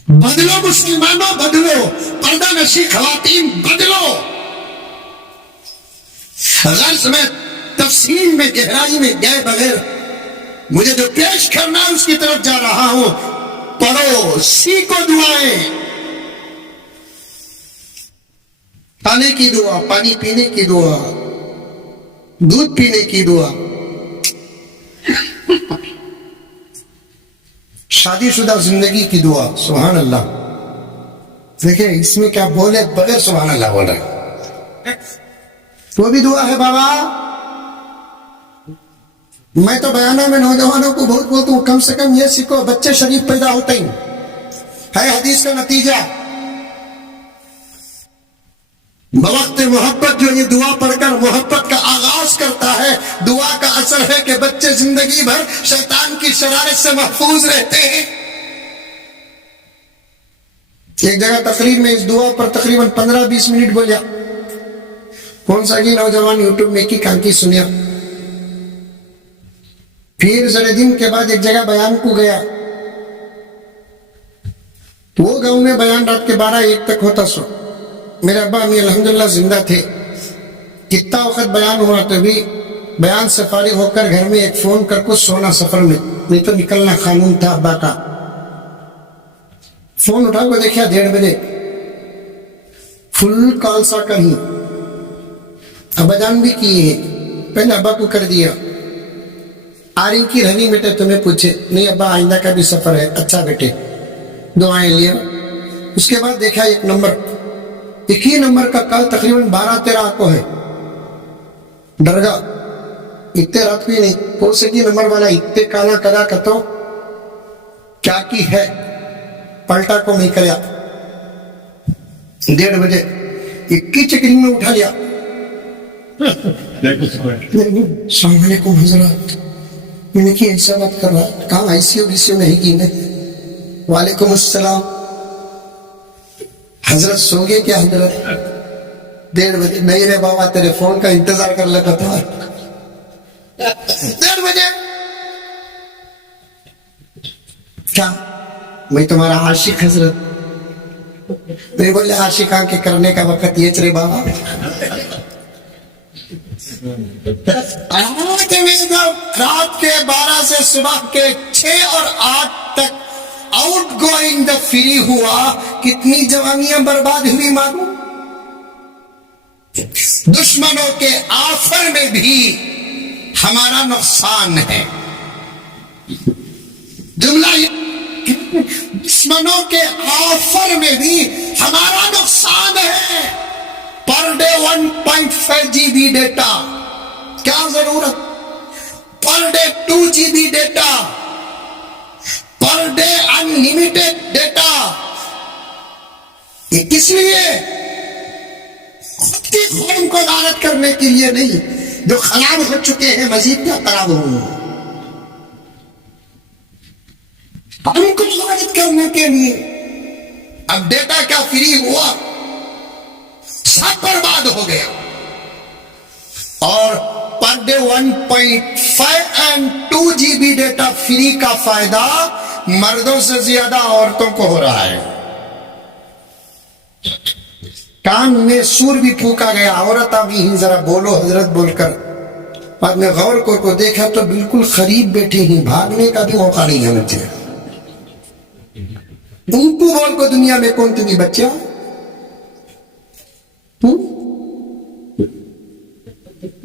بدلو مسلمانوں، بدلو پردہ نشی خواتین، بدلو. غرض میں تفصیل میں گہرائی میں گئے بغیر مجھے جو پیش کرنا ہے اس کی طرف جا رہا ہوں. پڑھو، سیکھو دعائیں. کھانے کی دعا، پانی پینے کی دعا، دودھ پینے کی دعا، شادی شدہ زندگی کی دعا. سبحان اللہ. دیکھیں اس میں کیا بولے بغیر سبحان اللہ بول رہے، وہ بھی دعا ہے بابا. میں تو بیانوں میں نوجوانوں کو بہت بولتا ہوں کم سے کم یہ سیکھو، بچے شریف پیدا ہوتے ہی ہے حدیث کا نتیجہ. بوقت محبت جو یہ دعا پڑھ کر محبت کا آغاز کرتا ہے، دعا کا اثر ہے کہ بچے زندگی بھر شیطان کی شرارت سے محفوظ رہتے ہیں. ایک جگہ تقریر میں اس دعا پر تقریباً 15-20 منٹ بولیا. کون سا کی نوجوان یوٹیوب میں کی کانکی سنیا. پھر ذرا دن کے بعد ایک جگہ بیان کو گیا. وہ گاؤں میں بیان رات کے 12-1 تک ہوتا. سو میرے ابا امی الحمدللہ زندہ تھے. کتنا وقت بیان ہوا تو بھی بیان سے فارغ ہو کر گھر میں ایک فون کر کو سونا سفر میں، نہیں تو نکلنا قانون تھا ابا کا. فون اٹھا کو دیکھا 1:30 بجے فل کال سا کہیں. ابا جان بھی کیے ہیں، پہلے ابا کو کر دیا. آری کی رہنی بیٹے تمہیں پوچھے، نہیں ابا آئندہ کا بھی سفر ہے. اچھا بیٹے، دعائیں لیا. اس کے بعد دیکھا ایک ہی نمبر کا کال تقریباً 12-13 کو ہے. ڈر گا، اتنے رات بھی نہیں کون سے کی نمبر والا اتنے کالا کرا کتو کیا کی ہے. پلٹا کو نہیں کریا. 1:30 بجے 21 چکری میں اٹھا لیا. السلام علیکم حضرات. میں نے کی ایسا بات کر رہا، کہاں آئی سی او نہیں کی نے. وعلیکم السلام. حضرت سو گئے کیا حضرت؟ 1:30 بجے. نہیں رے بابا تیرے فون کا انتظار کر لگا تھا. 1:30 بجے کیا میں تمہارا عاشق حضرت؟ میں بولے عاشق کے کرنے کا وقت یہ چرے بابا. رات کے 12 سے صبح کے 6 اور 8 تک آؤٹ گوئنگ دا فری ہوا. کتنی جوانیاں برباد ہوئی معلوم. دشمنوں کے آفر میں بھی ہمارا نقصان ہے. جملہ دشمنوں کے آفر میں بھی ہمارا نقصان ہے. پر ڈے 1.5 GB ڈیٹا، کیا ضرورت؟ Per day 2 GB data, per day unlimited data. یہ کس لیے؟ خود کی قوم کو غارت کرنے کے لیے نہیں، جو خراب ہو چکے ہیں مزید کیا خراب ہوں. ہم کو غارت کرنے کے لیے. اب ڈیٹا کیا فری ہوا؟ سب برباد ہو گیا. اور per day 1.5 and 2 GB data free کا فائدہ مردوں سے زیادہ عورتوں کو ہو رہا ہے. کان میں سور بھی پھونکا گیا، عورت ابھی ہی ذرا بولو حضرت بول کر. بعد میں غور کو دیکھا تو بالکل قریب بیٹھی ہی، بھاگنے کا بھی موقع نہیں ہے مجھے. تم کو بول کو دنیا میں کون تھی بچہ؟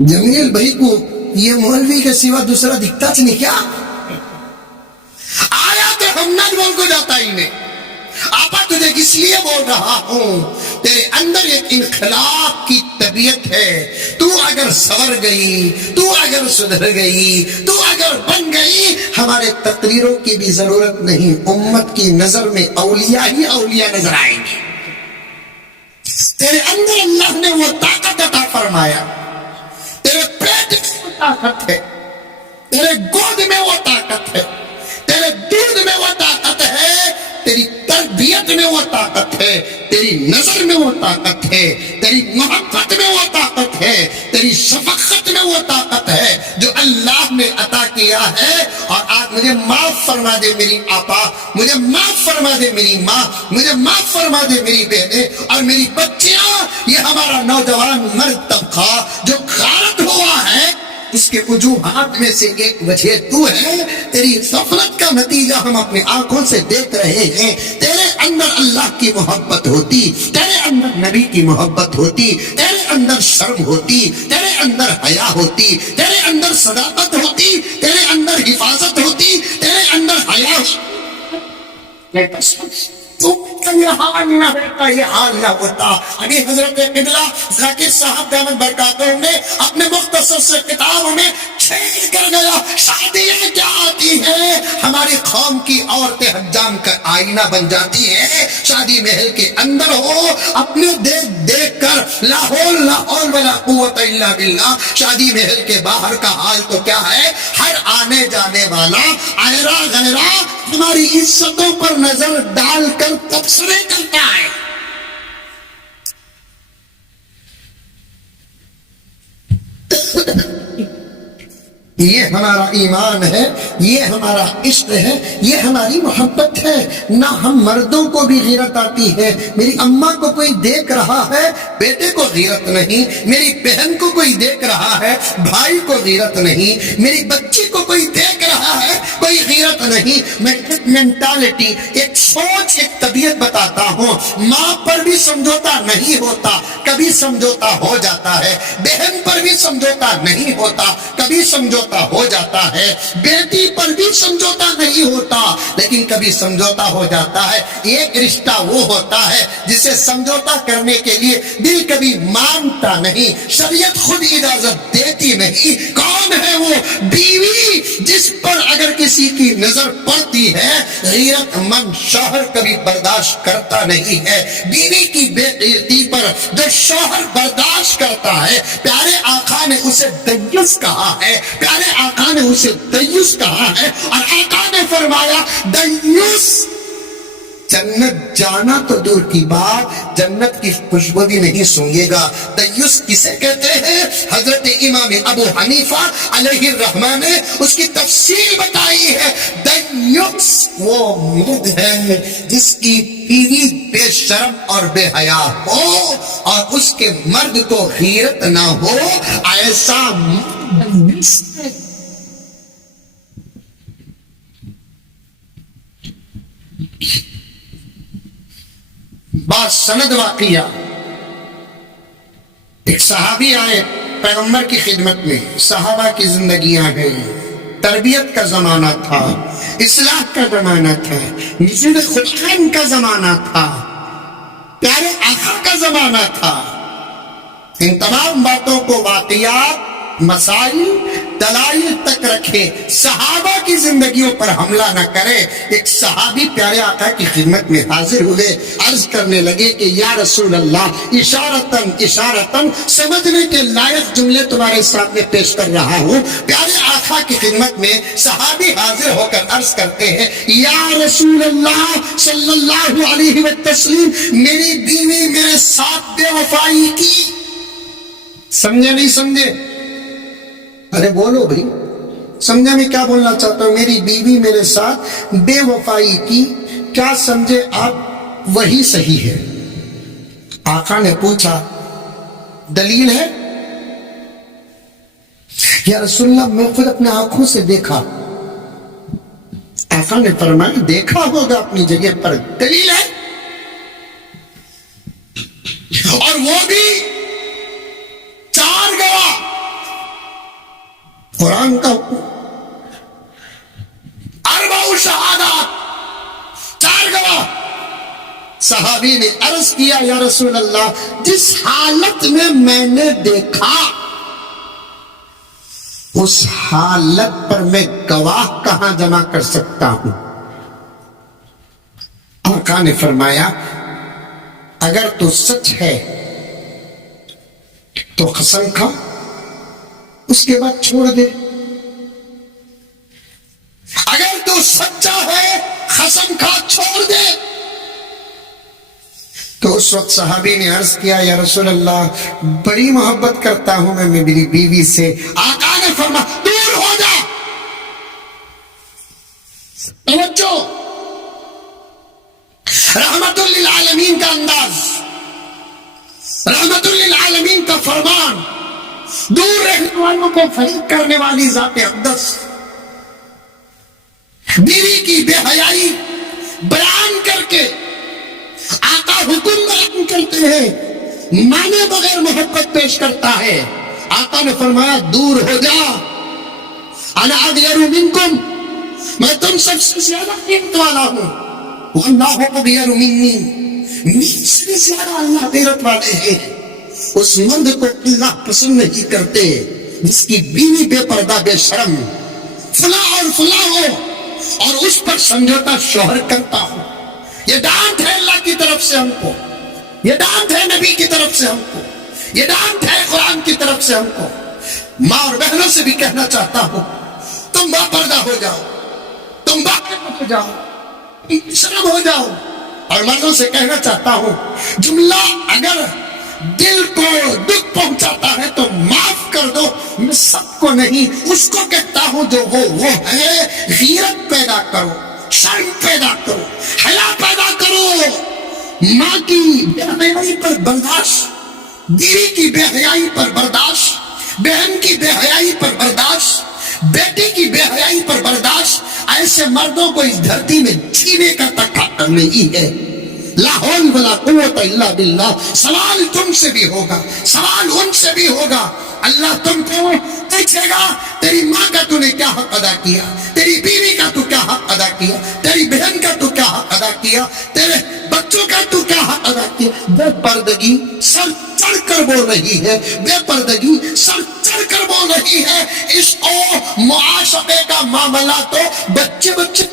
جمیل بھائی کو یہ مولوی کے سوا دوسرا دکھتا چ نہیں کیا؟ آیا تو ہم نہ بول کو جاتا ہی نہیں. آپا تجھے اس لیے بول رہا ہوں، تیرے اندر ایک انقلاب کی طبیعت ہے. تو اگر سور گئی، تو اگر سدھر گئی، تو اگر بن گئی، ہمارے تقریروں کی بھی ضرورت نہیں. امت کی نظر میں اولیاء ہی اولیاء نظر آئیں گے. تیرے اندر اللہ نے وہ طاقت عطا فرمایا. تیرے پیٹ میں وہ طاقت ہے، تیرے گود میں وہ طاقت ہے، تیرے دودھ میں وہ طاقت ہے، تیری تربیت میں وہ طاقت ہے، تیری نظر میں وہ طاقت ہے، تیری محبت میں وہ طاقت ہے، تیری شفقت میں وہ طاقت ہے جو اللہ نے عطا کیا ہے. اور آج مجھے معاف فرما دے میری آپا، مجھے معاف فرما دے میری ماں، مجھے معاف فرما دے میری بہنیں اور میری بچیاں. یہ ہمارا نوجوان مرد طبقہ جو غارت ہوا ہے، اس کے وجوہات میں سے ایک وجہ تو ہے. تیری غفلت کا نتیجہ ہم اپنی آنکھوں سے دیکھ رہے ہیں. تیرے اندر اللہ کی محبت ہوتی، تیرے اندر نبی کی محبت ہوتی، تیرے اندر شرم ہوتی، تیرے اندر حیا ہوتی، تیرے اندر صداقت ہوتی، تیرے اندر حفاظت ہوتی، تیرے اندر حیا یہ حال نہ ہوتا، یہ حال نہ ہوتا. ابھی حضرت قبلہ ذاکر صاحب دامت برکاتہ نے اپنے مختصر سے کتابوں میں چھیڑ کر گیا. شادیاں کیا آتی ہیں؟ ہماری قوم کی عورتیں حجام کا آئینہ بن جاتی ہیں. شادی محل کے اندر ہو، اپنے دیکھ دیکھ کر لا حول لا حول ولا قوت الا باللہ. شادی محل کے باہر کا حال تو کیا ہے؟ ہر آنے جانے والا ایرا غیرہ ہماری عزتوں پر نظر ڈال کر تبصرے کرتا ہے. یہ ہمارا ایمان ہے، یہ ہمارا عشق ہے، یہ ہماری محبت ہے. نہ ہم مردوں کو بھی غیرت آتی ہے. میری اماں کو کوئی دیکھ رہا ہے، بیٹے کو غیرت نہیں. میری بہن کو کوئی دیکھ رہا ہے، بھائی کو غیرت نہیں. میری بچی کو کوئی دیکھ رہا ہے، کوئی غیرت نہیں. میں ایک مینٹالٹی، ایک سوچ، ایک طبیعت بتاتا ہوں. ماں پر بھی سمجھوتا نہیں ہوتا، کبھی سمجھوتا ہو جاتا ہے. بہن پر بھی سمجھوتا نہیں ہوتا، کبھی سمجھوتا ہو جاتا ہے. بیٹی پر بھی سمجھوتا نہیں ہوتا، لیکن کبھی سمجھوتا ہو جاتا ہے. ایک رشتہ وہ ہوتا ہے جسے سمجھوتا کرنے کے لیے دل کبھی مانتا نہیں، شریعت خود اجازت دیتی نہیں. کون ہے وہ بیوی جس پر اگر کسی کی نظر پڑتی ہے غیرت مند شوہر کبھی برداشت کرتا نہیں ہے. بیوی کی بے غیرتی پر جو شوہر برداشت کرتا ہے، پیارے آقا نے اسے دیوس کہا ہے. پیارے آقا نے اسے دیوس کہا ہے. اور آقا نے فرمایا دیوس جنت جانا تو دور کی بات، جنت کی خوشبو بھی نہیں سونگے گا. دیوس کسے کہتے ہیں؟ حضرت امام ابو حنیفہ علیہ الرحمہ نے اس کی تفصیل بتائی ہے. دیوس وہ مرد ہے جس کی بیوی بے شرم اور بے حیا ہو اور اس کے مرد کو غیرت نہ ہو. ایسا بات سند واقعہ. ایک صحابی آئے پیغمبر کی خدمت میں. صحابہ کی زندگیاں ہیں، تربیت کا زمانہ تھا، اصلاح کا زمانہ تھا، نزول قرآن کا زمانہ تھا، پیارے آقا کا زمانہ تھا۔ ان تمام باتوں کو واقعات، مسائل، دلائل تک رکھے، صحابہ کی زندگیوں پر حملہ نہ کرے۔ ایک صحابی پیارے آقا کی خدمت میں حاضر ہوئے، عرض کرنے لگے کہ یا رسول اللہ، اشارتاً اشارتاً سمجھنے کے لائق جملے تمہارے سامنے پیش کر رہا ہوں۔ پیارے آقا کی خدمت میں صحابی حاضر ہو کر عرض کرتے ہیں، یا رسول اللہ صلی اللہ علیہ وسلم، میری بیوی میرے ساتھ بے وفائی کی۔ سمجھے نہیں سمجھے؟ ارے بولو بھائی، سمجھا میں کیا بولنا چاہتا ہوں؟ میری بیوی میرے ساتھ بے وفائی کی، کیا سمجھے آپ؟ وہی صحیح ہے۔ آقا نے پوچھا دلیل ہے؟ یا رسول اللہ میں خود اپنے آنکھوں سے دیکھا۔ آقا نے فرمایا دیکھا ہوگا اپنی جگہ پر، دلیل ہے؟ اور وہ بھی 4 گواہ، قرآن کا حکم، 4 شہادات، 4 گواہ۔ صحابی نے عرض کیا یا رسول اللہ، جس حالت میں نے دیکھا اس حالت پر میں گواہ کہاں جمع کر سکتا ہوں؟ آقا نے فرمایا اگر تو سچ ہے تو قسم کھا، اس کے بعد چھوڑ دے۔ اگر تو سچا ہے قسم کھا، چھوڑ دے۔ تو اس وقت صحابی نے عرض کیا یا رسول اللہ بڑی محبت کرتا ہوں میں میری بیوی سے۔ آقا نے فرمایا دور ہو جا۔ توجہ، رحمت للعالمین کا انداز، رحمت للعالمین کا فرمان، دور رہنے والوں کو فریق کرنے والی ذات اقدس بیوی کی بے حیائی بیان کر کے آقا حکم بیان کرتے ہیں، مانے بغیر محبت پیش کرتا ہے۔ آقا نے فرمایا دور ہو جا، انا اغیر منکم، میں تم سب سے زیادہ قیمت والا ہوں، واللہ اغیر منی، مجھ سے زیادہ اللہ غیرت والے ہیں۔ اس مرد کو اللہ پسند نہیں کرتے جس کی بیوی بے پردہ بے شرم فلاں اور فلاں ہو اور اس پر سمجھوتا شوہر کرتا ہو۔ یہ ڈانٹ ہے اللہ کی طرف سے ہم کو، یہ ڈانٹ ہے نبی کی طرف سے ہم کو، یہ ڈانٹ ہے قرآن کی طرف سے ہم کو۔ ماں اور بہنوں سے بھی کہنا چاہتا ہوں تم با پردہ ہو جاؤ، تم با ہو جاؤ، شرم ہو جاؤ۔ اور مردوں سے کہنا چاہتا ہوں جملہ اگر دل کو دکھ پہنچاتا ہے تو معاف کر دو، میں سب کو نہیں اس کو کہتا ہوں جو وہ ہے۔ غیرت پیدا کرو، شرم پیدا کرو، حیا پیدا کرو۔ ماں کی بے حیائی پر برداشت، بیوی کی بے حیائی پر برداشت، بہن کی بے حیائی پر برداشت، بیٹی کی بے حیائی پر برداشت، ایسے مردوں کو اس دھرتی میں جینے کا تقاضا نہیں ہے۔ لا حول ولا قوت الا باللہ۔ سوال تم سے بھی ہوگا، سوال ان سے بھی ہوگا۔ اللہ تم کو پوچھے گا تیری ماں کا تو نے کیا حق ادا کیا، تیری بیوی کا تو کیا حق ادا کیا، تیری بہن کا تو کیا حق ادا کیا، تیرے بچوں کا تو کیا حق ادا کیا۔ بے پردگی سر چڑھ کر بول رہی ہے، بے پردگی سر چڑھ کر بول رہی ہے۔ عشق و معاشقے کا معاملہ تو بچے بچے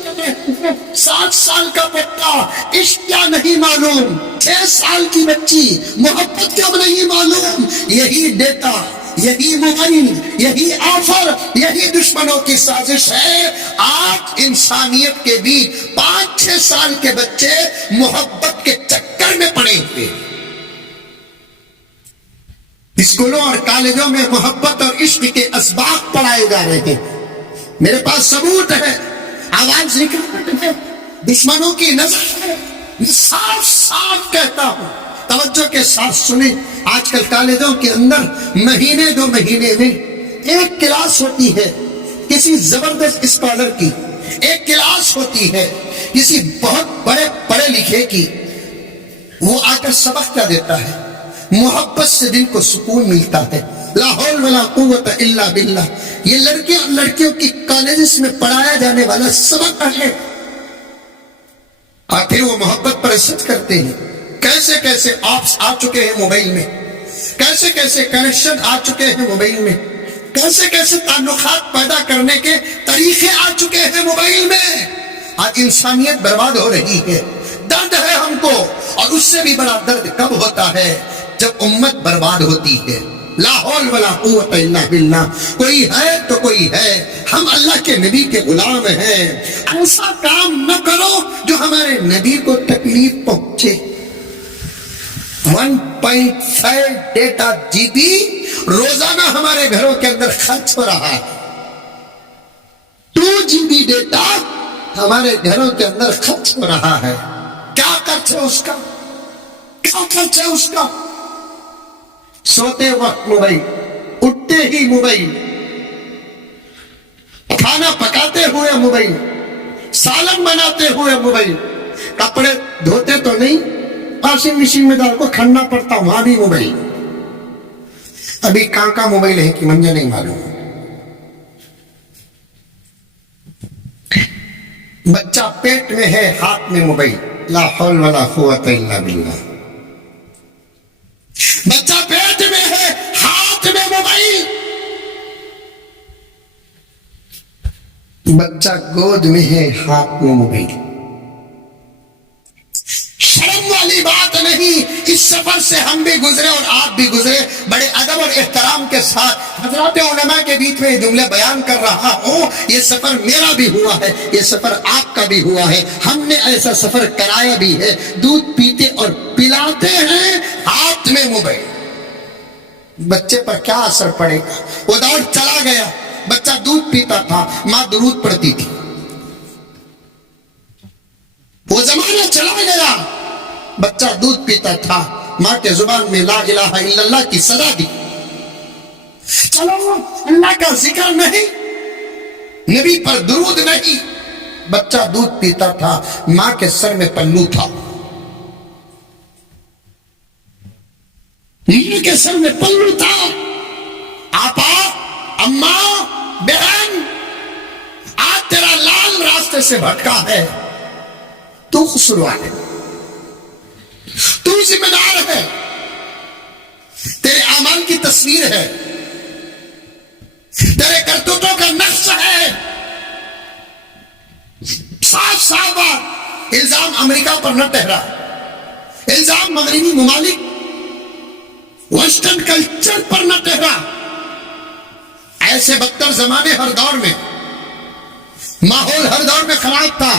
7 سال کا بچہ عشق کیا نہیں معلوم، 6 سال کی بچی محبت کیا نہیں معلوم۔ یہی ڈیٹا، یہی موبائل، یہی آفر، یہی دشمنوں کی سازش ہے۔ آج انسانیت کے بیچ 5-6 سال کے بچے محبت کے چکر میں پڑے ہوئے۔ اسکولوں اور کالجوں میں محبت اور عشق کے اسباق پڑھائے جا رہے ہیں۔ میرے پاس ثبوت ہے، آواز نکل ہے، دشمنوں کی نظر ہے۔ میں صاف صاف کہتا ہوں، توجہ کے ساتھ سنیں۔ آج کل کالجوں کے اندر مہینے 2 مہینے میں ایک کلاس ہوتی ہے کسی زبردست اسکالر کی، ایک کلاس ہوتی ہے کسی بہت بڑے پڑھے لکھے کی۔ وہ آ کر سبق کیا دیتا ہے؟ محبت سے دل کو سکون ملتا ہے، لا حول ولا قوت الا باللہ. یہ لڑکے اور لڑکیوں کی کالجز میں پڑھایا جانے والا سبق ہے. اور پھر وہ محبت پر ریسرچ کرتے ہیں. کیسے کیسے ایپس آ چکے ہیں موبائل میں, کیسے کیسے کنیکشن آ چکے ہیں موبائل میں, کیسے کیسے تعلقات پیدا کرنے کے طریقے آ چکے ہیں موبائل میں. آج انسانیت برباد ہو رہی ہے. درد ہے ہم کو, اور اس سے بھی بڑا درد کب ہوتا ہے جب امت برباد ہوتی ہے. لا حول ولا قوت الا باللہ. کوئی ہے تو کوئی ہے, ہم اللہ کے نبی کے غلام ہیں. ایسا کام نہ کرو جو ہمارے نبی کو تکلیف پہنچے. 1.5 ڈیٹا جی بی روزانہ ہمارے گھروں کے اندر خرچ ہو رہا ہے. 2 جی بی ڈیٹا ہمارے گھروں کے اندر خرچ ہو رہا ہے. کیا خرچ ہے اس کا, کیا خرچ ہے اس کا؟ سوتے وقت موبائل, اٹھتے ہی موبائل, کھانا پکاتے ہوئے موبائل, سالن بناتے ہوئے موبائل, کپڑے دھوتے تو نہیں, واشنگ مشین میں ڈال کو کھڑنا پڑتا, وہاں بھی موبائل. ابھی کہاں کا موبائل ہے کہ مجھے نہیں معلوم. بچہ پیٹ میں ہے, ہاتھ میں موبائل. لا حول ولا قوت الا باللہ. بچہ پیٹ میں ہے, ہاتھ میں موبائل. بچہ گود میں ہے, ہاتھ میں موبائل. شرم والی بات نہیں. اس سفر سے ہم بھی گزرے اور آپ بھی گزرے. بڑے ادب اور احترام کے ساتھ حضرات علماء کے بیچ میں یہ جملے بیان کر رہا ہوں. یہ سفر میرا بھی ہوا ہے, یہ سفر آپ کا بھی ہوا ہے. ہم نے ایسا سفر کرایا بھی ہے. دودھ پیتے اور پلاتے ہیں, ہاتھ میں موبائل. بچے پر کیا اثر پڑے گا؟ وہ دور چلا گیا. بچہ دودھ پیتا تھا, ماں درود پڑھتی تھی. وہ زمانہ چلا گیا. بچہ دودھ پیتا تھا, ماں کے زبان میں لا الہ الا اللہ کی صدا دی. چلو اللہ کا ذکر نہیں, نبی پر درود نہیں. بچہ دودھ پیتا تھا, ماں کے سر میں پلو تھا, ماں کے سر میں پلو تھا. آپا, اماں, بہن, آج تیرا لال راستے سے بھٹکا ہے, تو قصوروار ہے, تو ذمہ دار ہے. تیرے اعمال کی تصویر ہے, تیرے کرتوتوں کا نقش ہے. صاف صاف بات. الزام امریکہ پر نہ ٹھہرا, الزام مغربی ممالک ویسٹرن کلچر پر نہ ٹھہرا. ایسے بدتر زمانے ہر دور میں, ماحول ہر دور میں خراب تھا.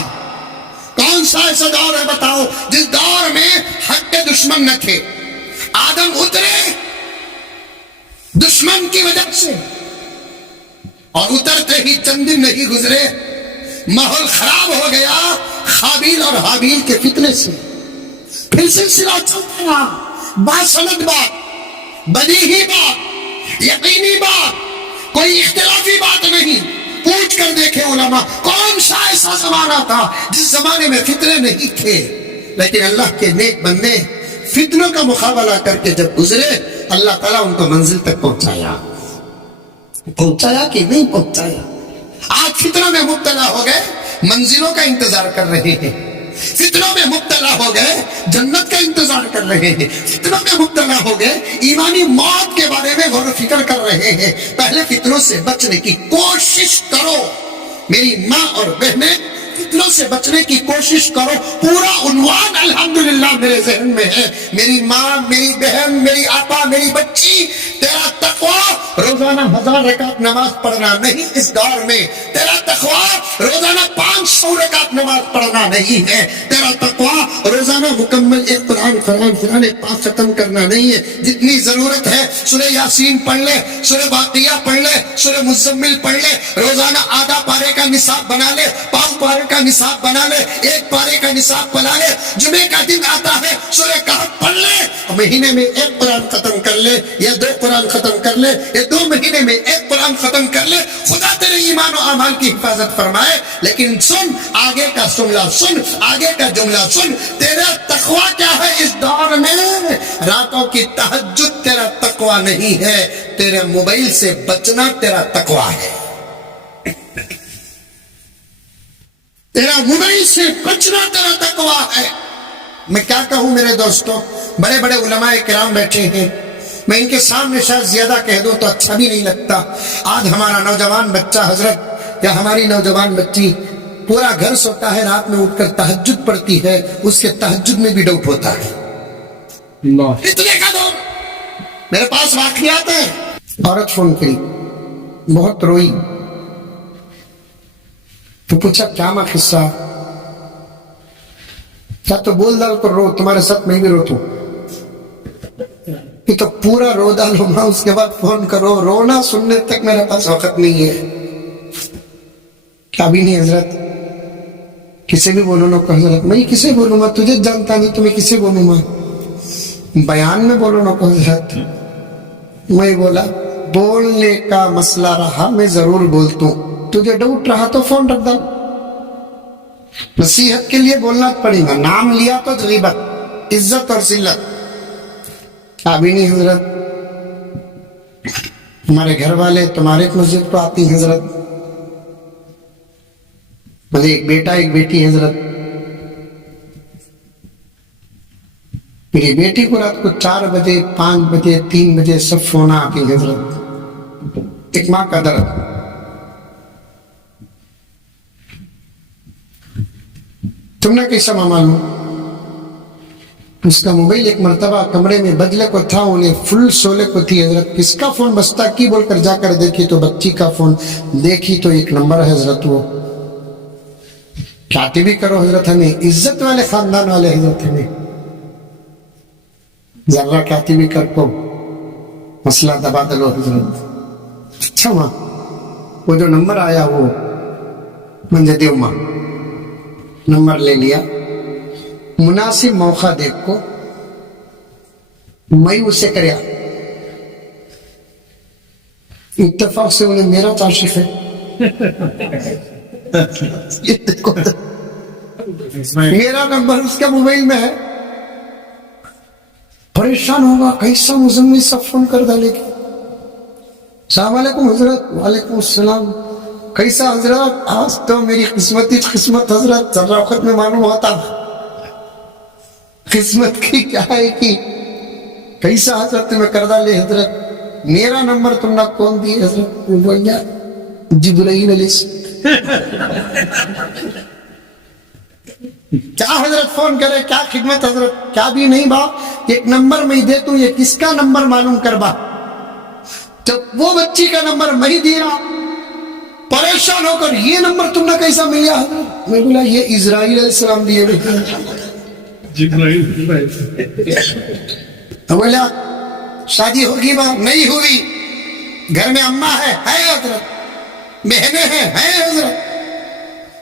کون سا ایسا دور ہے بتاؤ جس دور میں حق کے دشمن نہ تھے؟ آدم اترے دشمن کی وجہ سے, اور اترتے ہی چند دن نہیں گزرے ماحول خراب ہو گیا قابیل اور حابیل کے فتنے سے. پھر سلسلہ چلتا رہا. باسند بات, بدیہی بات, یقینی بات, کوئی اختلافی بات نہیں. پوچھ کر دیکھے علماء, کون سا ایسا زمانہ تھا جس زمانے میں فتنے نہیں تھے؟ لیکن اللہ کے نیک بندے فتنوں کا مقابلہ کر کے جب گزرے, اللہ تعالیٰ ان کو منزل تک پہنچایا. پہنچایا کہ نہیں پہنچایا؟ آج فتنوں میں مبتلا ہو گئے, منزلوں کا انتظار کر رہے ہیں. فتنوں میں مبتلا ہو گئے, جنت کا انتظار کر رہے ہیں. فتنوں میں مبتلا ہو گئے, ایمانی موت کے بارے میں غور و فکر کر رہے ہیں. پہلے فتنوں سے بچنے کی کوشش کرو میری ماں اور بہنیں, فتنوں سے بچنے کی کوشش کرو. پورا عنوان الحمدللہ میرے ذہن میں ہے. میری ماں, میری بہن, میری آپا, میری بچی, تیرا تقویٰ روزانہ 1000 رکعت نماز پڑھنا نہیں اس دور میں. تیرا تقویٰ روزانہ 500 رکعت نماز پڑھنا نہیں ہے. تیرا تقویٰ روزانہ مکمل ایک قرآن پاک ختم کرنا نہیں ہے. جتنی ضرورت ہے سورہ یاسین پڑھ لے, سورہ واقعہ پڑھ لے, سورہ مزمل پڑھ لے, روزانہ آدھا پارے کا نصاب بنا لے, 5 پارے کا نصاب بنا لے, ایک پارے کا نصاب بنا لے, جمعے کا دن آتا ہے سورہ کہف پڑھ لے, مہینے میں ایک قرآن ختم کر لے یا 2 قرآن ختم کر لے یا 2 مہینے میں ایک قرآن ختم کر لے, خدا تیرے ایمان و اعمال کی حفاظت فرمائے. لیکن سن آگے کا جملہ, سن آگے کا جملہ سن, تیرا تقوی کیا ہے اس دور میں؟ راتوں کی تہجد تیرا تقوی نہیں ہے, تیرے موبائل سے بچنا تیرا تقوی ہے. تیرا موبائل سے بچنا تیرا تقوی ہے. میں کیا کہوں میرے دوستوں, بڑے بڑے علماء کرام بیٹھے ہیں, میں ان کے سامنے شاید زیادہ کہہ دوں تو اچھا بھی نہیں لگتا. آج ہمارا نوجوان بچہ حضرت یا ہماری نوجوان بچی پورا گھر سوتا ہے, رات میں اٹھ کر تہجد پڑھتی ہے, اس کے تہجد میں بھی ڈاؤٹ ہوتا ہے. اتنے کا دو میرے پاس واقعات ہیں. عورت فون کری, بہت روئی, تو پوچھا کیا ماں قصہ, کیا تو بول ڈال کر رو, تمہارے ساتھ میں بھی روتا ہوں. یہ تو پورا رو ڈالو ماں, اس کے بعد فون کرو. رونا سننے تک میرے پاس وقت نہیں ہے. کیا بھی نہیں حضرت, کسے بھی بولو نہ کو حضرت, میں کسے بولوں ماں, تجھے جانتا نہیں تو میں کسے بولوں ماں. بیان میں بولو نہ کو حضرت. میں بولا بولنے کا مسئلہ رہا میں ضرور بولتا ہوں, تجھے ڈاؤٹ رہا تو فون رکھ دو. نصیحت کے لیے بولنا پڑے گا, نام لیا تو غیبت, عزت اور ذلت. کیا بھی نہیں حضرت, ہمارے گھر والے تمہارے مسجد کو آتی حضرت, مجھے ایک بیٹا ایک بیٹی حضرت. میری بیٹی کو رات کو 4 بجے 5 بجے 3 بجے سب فون آتی حضرت. ایک ماں کا درد. تم نے کیسا معلوم, اس کا موبائل ایک مرتبہ کمرے میں بدلے کو تھا, انہیں فل سولے کو تھی حضرت. کس کا فون بستا کی بول کر جا کر دیکھی تو بچی کا فون, دیکھی تو ایک نمبر ہے حضرت. وہ کیا بھی کرو حضرت, ہمیں عزت والے خاندان والے حضرت, ہمیں ذرہ کیا بھی کر کو مسئلہ دبا دلو حضرت. اچھا ماں, وہ جو نمبر آیا وہ منجے دیو ماں, نمبر لے لیا, مناسب موقع دیکھ کو میں اسے کریا. اتفاق سے انہیں میرا تعارف ہے. میرا نمبر اس کا موبائل میں ہے. پریشان ہوگا, کیسا مزمل سب فون کر ڈالے گی. السلام علیکم حضرت. وعلیکم السلام. کیسا حضرت, آج تو میری قسمت ہی قسمت حضرت, ذرا وقت میں معلوم ہوتا قسمت کی کیا ہے کی. کیسا حضرت میں کر ڈالے حضرت, میرا نمبر تم نے کون دی حضرت. بولیا جبرائیل علیہ کیا حضرت فون کرے, کیا خدمت حضرت. کیا بھی نہیں باپ, ایک نمبر میں دے تو یہ کس کا نمبر معلوم کر با. جب وہ بچی کا نمبر میں دیا, پریشان ہو کر یہ نمبر تم نے کیسا ملا حضرت. میں بولا یہ اسرائیل علیہ السلام دیے. بولا شادی ہوگی با, نہیں ہوئی. گھر میں اماں ہے حضرت, بہنیں ہیں حضرت,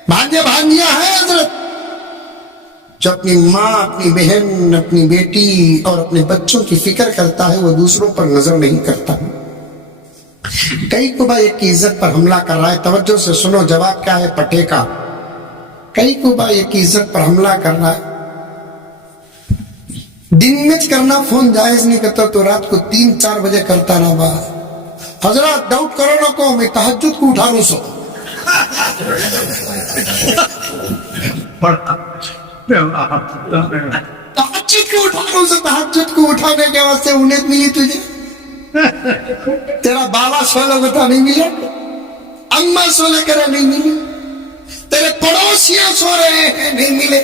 بھانجے بھانجیاں ہیں حضرت. جو اپنی ماں, اپنی بہن, اپنی بیٹی اور اپنے بچوں کی فکر کرتا ہے, وہ دوسروں پر نظر نہیں کرتا. کئی کو بھائی ایک کی عزت پر حملہ کر رہا ہے, توجہ سے سنو جواب کیا ہے پٹے کا. کئی کو بھائی ایک کی عزت پر حملہ کر رہا ہے. دن میں کرنا فون جائز نہیں کرتا تو رات کو 3-4 بجے کرتا رہا. با حضرات ڈاؤٹ کرو نہ کو, میں تہجد کو اٹھا لوں سو. تہجد کو اٹھا لوں سو. تہجد کو اٹھانے کے واسطے انہیں ملی تجھے. تیرا بابا سولہ بتا نہیں ملا, اماں سولہ کرے نہیں ملی, تیرے پڑوسیاں سو رہے ہیں نہیں ملے.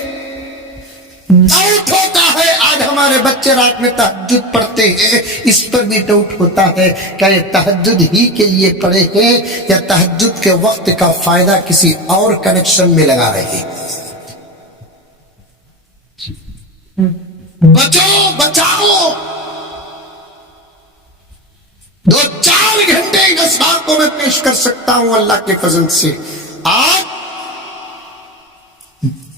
ڈاؤٹ ہوتا ہے آج ہمارے بچے رات میں تہجد پڑھتے ہیں, اس پر بھی ڈاؤٹ ہوتا ہے کہ یہ تہجد ہی کے لیے پڑھے ہیں یا تہجد کے وقت کا فائدہ کسی اور کنیکشن میں لگا رہے ہیں. بچو بچاؤ. 2-4 گھنٹے اس بات کو میں پیش کر سکتا ہوں اللہ کے فضل سے. آج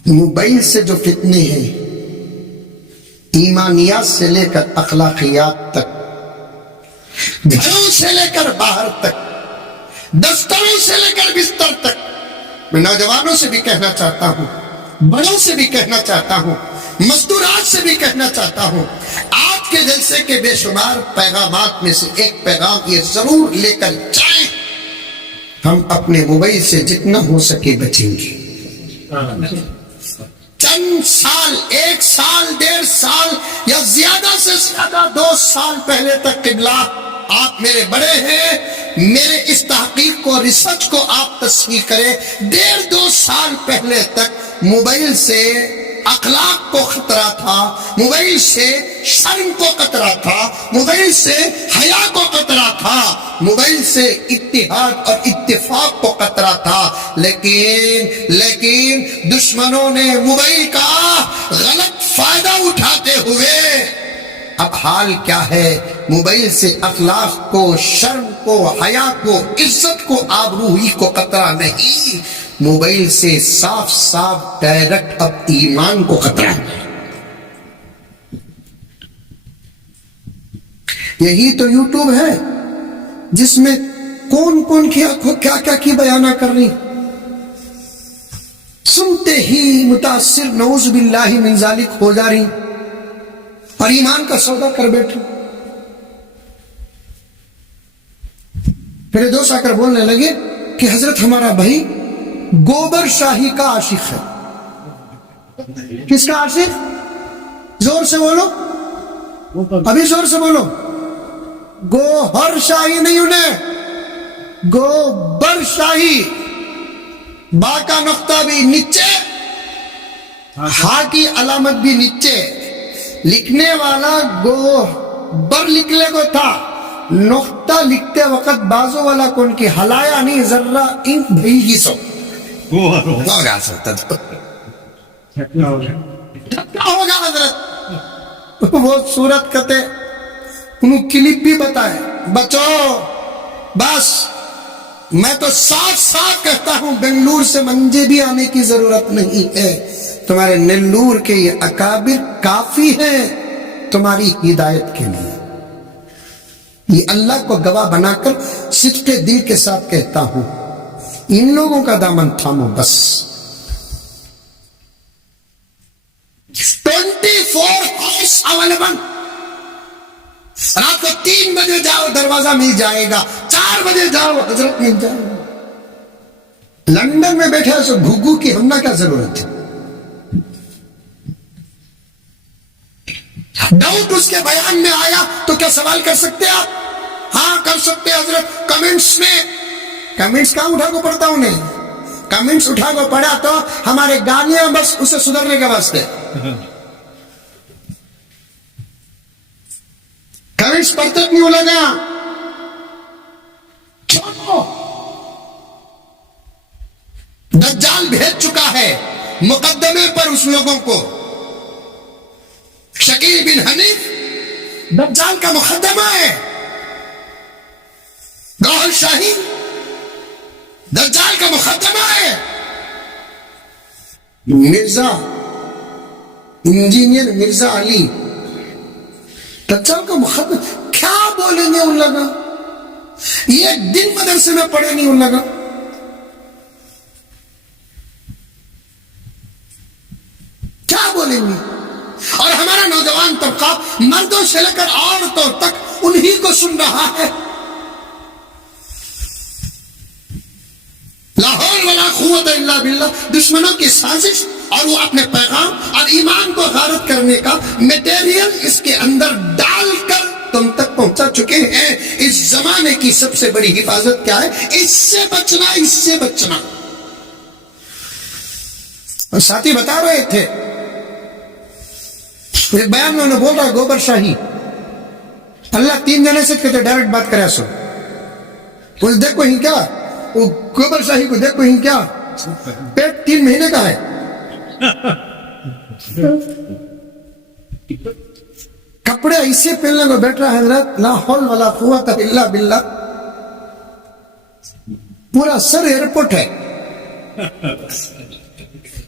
موبائل سے جو فتنے ہیں، ایمانیات سے لے کر اخلاقیات تک، گھروں سے لے کر باہر تک، دفتروں سے لے کر بستر تک، میں نوجوانوں سے بھی کہنا چاہتا ہوں، بڑوں سے بھی کہنا چاہتا ہوں، مزدورات سے بھی کہنا چاہتا ہوں، آج کے جلسے کے بے شمار پیغامات میں سے ایک پیغام یہ ضرور لے کر جائیں، ہم اپنے موبائل سے جتنا ہو سکے بچیں گے۔ چند سال، 1 سال، 1.5 سال یا زیادہ سے زیادہ 2 سال پہلے تک قبلہ، آپ میرے بڑے ہیں، میرے اس تحقیق کو، ریسرچ کو آپ تصحیح کریں، 1.5-2 سال پہلے تک موبائل سے اخلاق کو خطرہ تھا، موبائل سے شرم کو خطرہ تھا، موبائل سے حیا کو خطرہ تھا، موبائل سے اتحاد اور اتفاق کو خطرہ تھا، لیکن دشمنوں نے موبائل کا غلط فائدہ اٹھاتے ہوئے اب حال کیا ہے، موبائل سے اخلاق کو، شرم کو، حیا کو، عزت کو، آبروئی کو خطرہ نہیں، موبائل سے صاف صاف ڈائریکٹ اب ایمان کو خطرہ ہے۔ یہی تو یوٹیوب ہے جس میں کون کیا کی بیانہ کر رہی، سنتے ہی متاثر نعوذ باللہ من ذالک ہو جا رہی اور ایمان کا سودا کر بیٹھے۔ میرے دوست آ کر بولنے لگے کہ حضرت ہمارا بھائی گوبر شاہی کا عاشق ہے۔ کس کا عاشق؟ زور سے بولو، ابھی زور سے بولو۔ گوہر شاہی نہیں، انہیں گوبر شاہی، با کا نقطہ بھی نیچے، ہا کی علامت بھی نیچے، لکھنے والا گوبر لکھنے کو تھا، نقطہ لکھتے وقت بازو والا کون کی ہلایا نہیں، ذرہ انک بھیگی سو ہوگا سکتا تو ہوگا حضرت۔ وہ صورت کتے انہوں کلپ بھی بتائے، بچو بس میں تو ساتھ کہتا ہوں بنگلور سے منجے بھی آنے کی ضرورت نہیں ہے، تمہارے نیلور کے یہ اکابر کافی ہیں تمہاری ہدایت کے لیے۔ یہ اللہ کو گواہ بنا کر صدق دل کے ساتھ کہتا ہوں، ان لوگوں کا دامن تھامو بس۔ 24 hours اویلیبل، رات کو 3 بجے جاؤ دروازہ مل جائے گا، 4 بجے جاؤ حضرت مل جائے گا۔ لندن میں بیٹھے سو گھگو کی ہمنا کیا ضرورت ہے؟ ڈاؤٹ اس کے بیان میں آیا تو کیا سوال کر سکتے آپ؟ ہاں کر سکتے حضرت، کمنٹس میں۔ کمنٹس کہاں اٹھا کو پڑھتا ہوں نہیں، کمنٹس اٹھا کو پڑھا تو ہمارے گالیاں بس اسے سدھرنے کے واسطے، کمنٹس پڑھتے نہیں لگا چھوڑو۔ دجال بھیج چکا ہے مقدمے پر اس لوگوں کو، شکیل بن حنیف دجال کا مقدمہ ہے، گوہر شاہی دجال کا مقدمہ ہے، مرزا انجینئر مرزا علی دجال کا مقدمہ۔ کیا بولیں گے ان لگا، یہ دن مدرسے میں پڑھے نہیں ان لگا، کیا بولیں گے؟ اور ہمارا نوجوان طبقہ مردوں سے لے کر عورتوں تک انہی کو سن رہا ہے۔ لا حول ولا قوت الا باللہ، دشمنوں کی سازش، اور وہ اپنے پیغام اور ایمان کو غارت کرنے کا میٹیریل اس کے اندر ڈال کر تم تک پہنچا چکے ہیں۔ اس زمانے کی سب سے بڑی حفاظت کیا ہے؟ اس سے بچنا، اس سے بچنا۔ اور ساتھی بتا رہے تھے، ایک بیان میں انہوں نے بول رہا گوبر شاہی اللہ 3 جنے سے کہتے ڈائریکٹ بات کرے سو، دیکھو ہی کیا وہ گوبر شاہی کو دیکھو ہی کیا پیٹ 3 مہینے کا ہے، کپڑے ایسے پہننے کو بیٹھ رہا ہے حضرت، لا حول ولا قوت الا باللہ، پورا سر ایئرپورٹ ہے،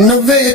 90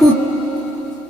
to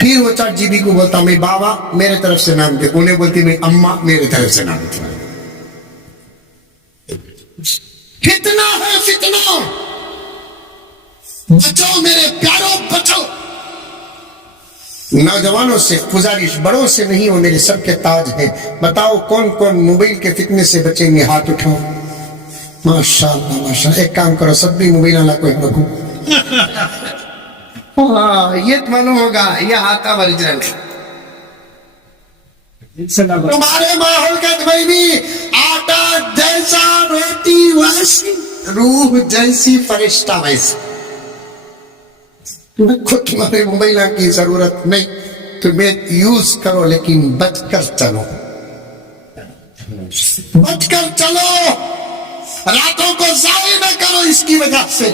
پھر وہ چاٹ جی بی کو بولتا میں بابا میرے طرف سے نام دے, انہیں بولتی میں اماں میرے طرف سے نام دے. فتنہ ہے فتنہ, بچو میرے پیاروں بچو. نوجوانوں سے گزارش, بڑوں سے نہیں, وہ میرے سب کے تاج ہیں. بتاؤ کون کون موبائل کے فتنے سے بچیں گے, ہاتھ اٹھاؤ. ماشاءاللہ ماشاءاللہ. ایک کام کرو, سب بھی موبائل والا کوئی رکھو. ہاں یہ تو معلوم ہوگا یہ آقا اوریجنل ہے. تمہارے ماحول کا دبئی بھی آٹا جیسا روٹی ویسی, روح جیسی فرشتہ ویسا. خود تمہارے موبائل کی ضرورت نہیں, تمہیں یوز کرو لیکن بچ کر چلو, بچ کر چلو. راتوں کو ضائع نہ کرو اس کی وجہ سے,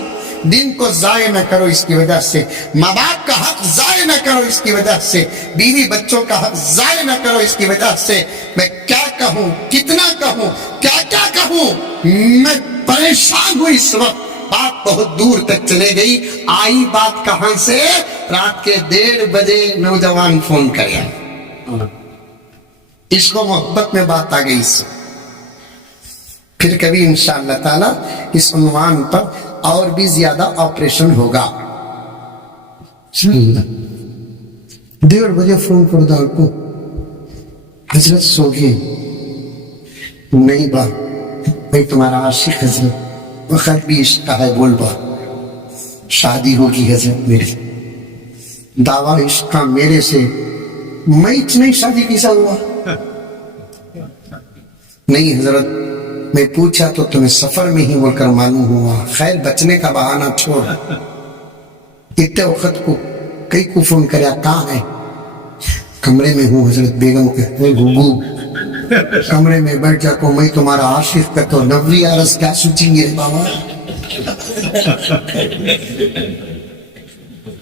دن کو ضائع نہ کرو اس کی وجہ سے, ماں باپ کا حق ضائع نہ کرو اس کی وجہ سے, بیوی بچوں کا حق ضائع نہ کرو اس کی وجہ سے. میں کیا کہوں, کتنا کہوں, کیا کیا کہوں, میں پریشان ہوں اس وقت. بات بہت دور تک چلے گئی. آئی بات کہاں سے, رات کے 1:30 بجے نوجوان فون کریا, اس کو محبت میں بات آ گئی. اس پھر کبھی انشاءاللہ تعالی اس عنوان پر اور بھی زیادہ آپریشن ہوگا. 1:30 بجے فون کر دو کو, حضرت سو گئے نہیں با, میں تمہارا عاشق حضرت, وقت بھی عشق کا ہے, بول با شادی ہوگی حضرت میری, دعویٰ عشق کا میرے سے, میں اتنی شادی کیسا ہوا. نہیں حضرت میں پوچھا تو تمہیں سفر میں ہی بول کر معلوم ہوا. خیر بچنے کا بہانہ چھوڑ, اتنے وقت کو کئی کو فون کریا, کہاں ہے, کمرے میں ہوں حضرت. بیگم کہتے گھوگو کمرے میں بیٹھ جا کو, میں تمہارا عاشق کا تو 90 عرض کیا سوچیں گے بابا.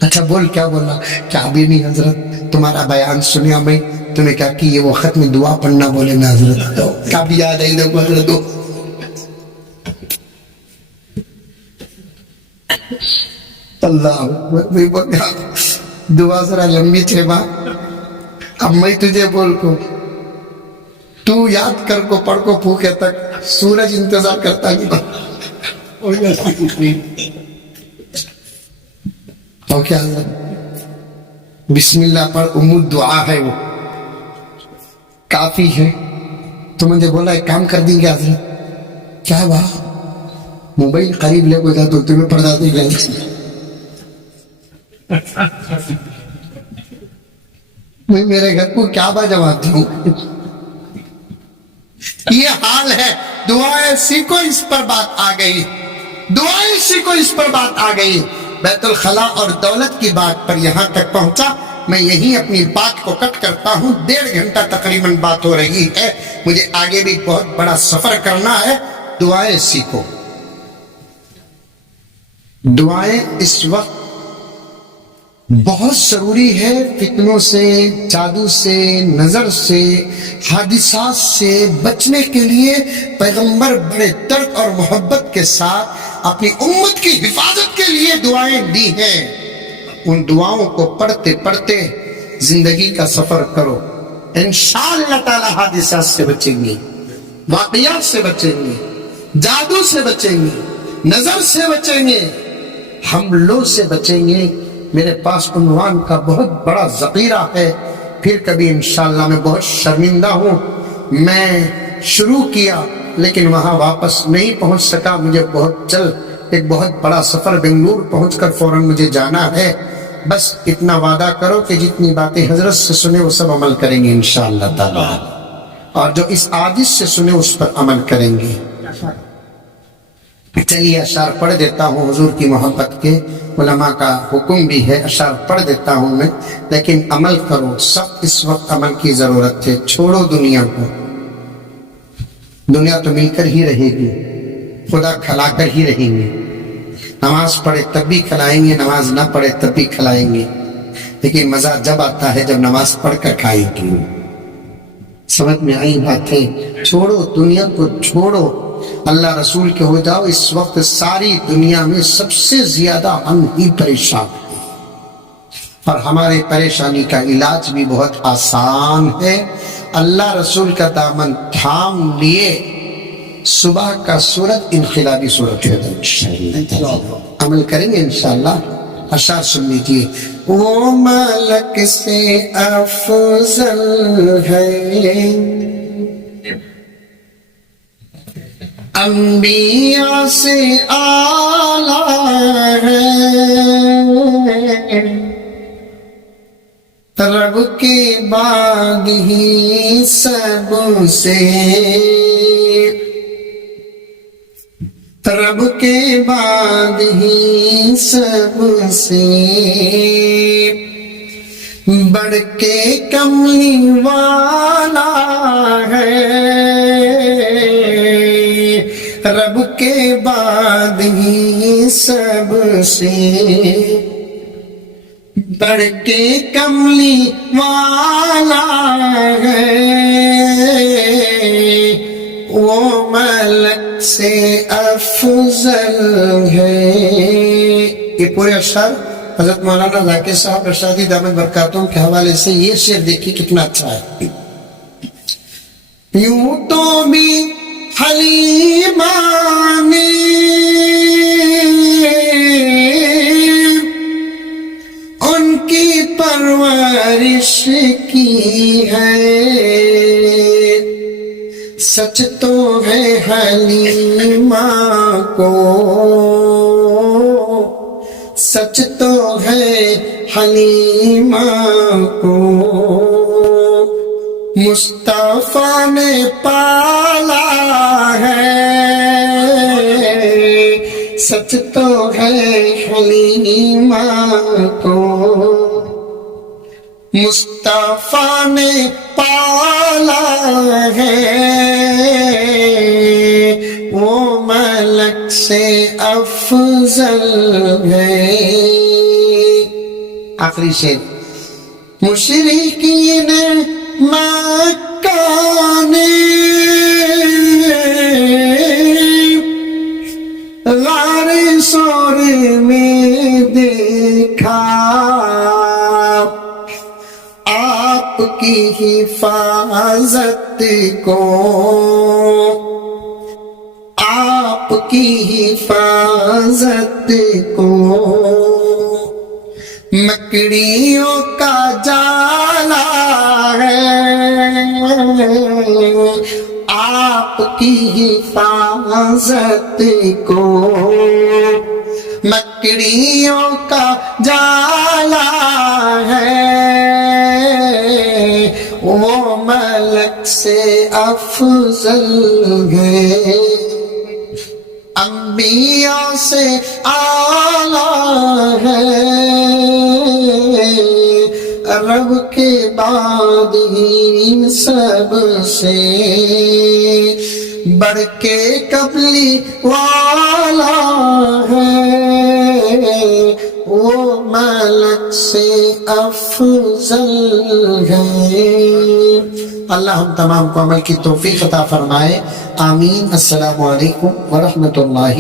اچھا بول کیا بولا, کیا بھی نہیں حضرت تمہارا بیان سنیا, میں تمہیں کیا کہ یہ وقت میں دعا پڑھنا بولے نا حضرت, تو کیا بھی یاد ہے دیکھو حضرت. اللہ میں بولا دعا ذرا لمبی تھے با, اب میں تجھے بول کو تو یاد کر کو پڑھ کو پھوکے تک سورج انتظار کرتا نہیں. تو کیا بسم اللہ پڑھ, امود دعا ہے وہ کافی ہے. تو مجھے بولا ایک کام کر دیں گے حضرت. کیا بات, موبائل قریب لے کو جا تو تمہیں پڑھ جاتے گئے. میں میرے گھر کو کیا با جواب دوں, یہ حال ہے. دعائیں سیکھو, اس پر بات آ گئی, دعائیں سیکھو, اس پر بات آ گئی. بیت الخلا اور دولت کی بات پر یہاں تک پہنچا. میں یہی اپنی بات کو کٹ کرتا ہوں, 1.5 گھنٹہ تقریباً بات ہو رہی ہے, مجھے آگے بھی بہت بڑا سفر کرنا ہے. دعائیں سیکھو. دعائیں اس وقت بہت ضروری ہے. فتنوں سے, جادو سے, نظر سے, حادثات سے بچنے کے لیے پیغمبر بڑے درد اور محبت کے ساتھ اپنی امت کی حفاظت کے لیے دعائیں دی ہیں. ان دعاؤں کو پڑھتے پڑھتے زندگی کا سفر کرو, انشاءاللہ تعالی حادثات سے بچیں گے, واقعات سے بچیں گے, جادو سے بچیں گے, نظر سے بچیں گے, حملوں سے بچیں گے. میرے پاس عنوان کا بہت بڑا ذخیرہ ہے. پھر کبھی انشاءاللہ میں بہت شرمندہ ہوں, میں شروع کیا لیکن وہاں واپس نہیں پہنچ سکا. مجھے بہت جلد ایک بہت بڑا سفر بنگلور پہنچ کر فوراً مجھے جانا ہے. بس اتنا وعدہ کرو کہ جتنی باتیں حضرت سے سنے وہ سب عمل کریں گے انشاءاللہ تعالی, اور جو اس عاجز سے سنے اس پر عمل کریں گے. چلیے اشعار پڑھ دیتا ہوں حضور کی محبت کے, علماء کا حکم بھی ہے, اشعار پڑھ دیتا ہوں میں, لیکن عمل کرو. سب اس وقت عمل کی ضرورت ہے. چھوڑو دنیا کو, دنیا تو مل کر ہی رہے گی, خدا کھلا کر ہی رہیں گے. نماز پڑھے تب بھی کھلائیں گے, نماز نہ پڑھے تب بھی کھلائیں گے, لیکن مزہ جب آتا ہے جب نماز پڑھ کر کھائیں گے. سمجھ میں آئی باتیں؟ چھوڑو دنیا کو, چھوڑو, اللہ رسول کے ہو جاؤ. اس وقت ساری دنیا میں سب سے زیادہ ہم ہی پریشان ہیں. اور ہمارے پریشانی کا علاج بھی بہت آسان ہے. اللہ رسول کا دامن تھام لیے صبح کا سورت انقلابی صورت ہے. عمل کریں گے انشاءاللہ. اشعار سن لیجیے. وہ ملک سے افضل ہے، انبیاء سے اعلیٰ ہے، رب کے بعد ہی سب سے، رب کے بعد ہی سب سے بڑھ کے کملی والا ہے، رب کے بعد ہی سب سے بڑھ کے کملی والا ہے، وہ ملک سے افضل ہے. یہ پورے اشعار حضرت مولانا ذاکر صاحب ارشادی دامت برکاتہم کے حوالے سے. یہ شعر دیکھیے کتنا اچھا ہے. یوں تو بھی حلیمہ نے ان کی پرورش کی ہے، سچ تو ہے حلیمہ کو، سچ تو ہے حلیمہ کو مصطفیٰ نے پالا ہے، سچ تو ہے حلیمہ کو مصطفیٰ نے پالا ہے، وہ ملک سے افضل ہے. آخری شعر. مشرکین مکہ نے غار ثور میں دیکھا آپ کی حفاظت کو، آپ کی حفاظت کو، مکڑیوں کا جالا ہے، آپ کی حفاظت کو، مکڑیوں کا جالا ہے، وہ ملک سے افضل ہے، انبیاء سے اعلیٰ ہے، رب کے بعد ہی سب سے بڑھ کے قبلی والا ہے، وہ ملک سے افضل ہے. اللہ ہم تمام کو عمل کی توفیق عطا فرمائے. آمین. السلام علیکم ورحمۃ اللہ.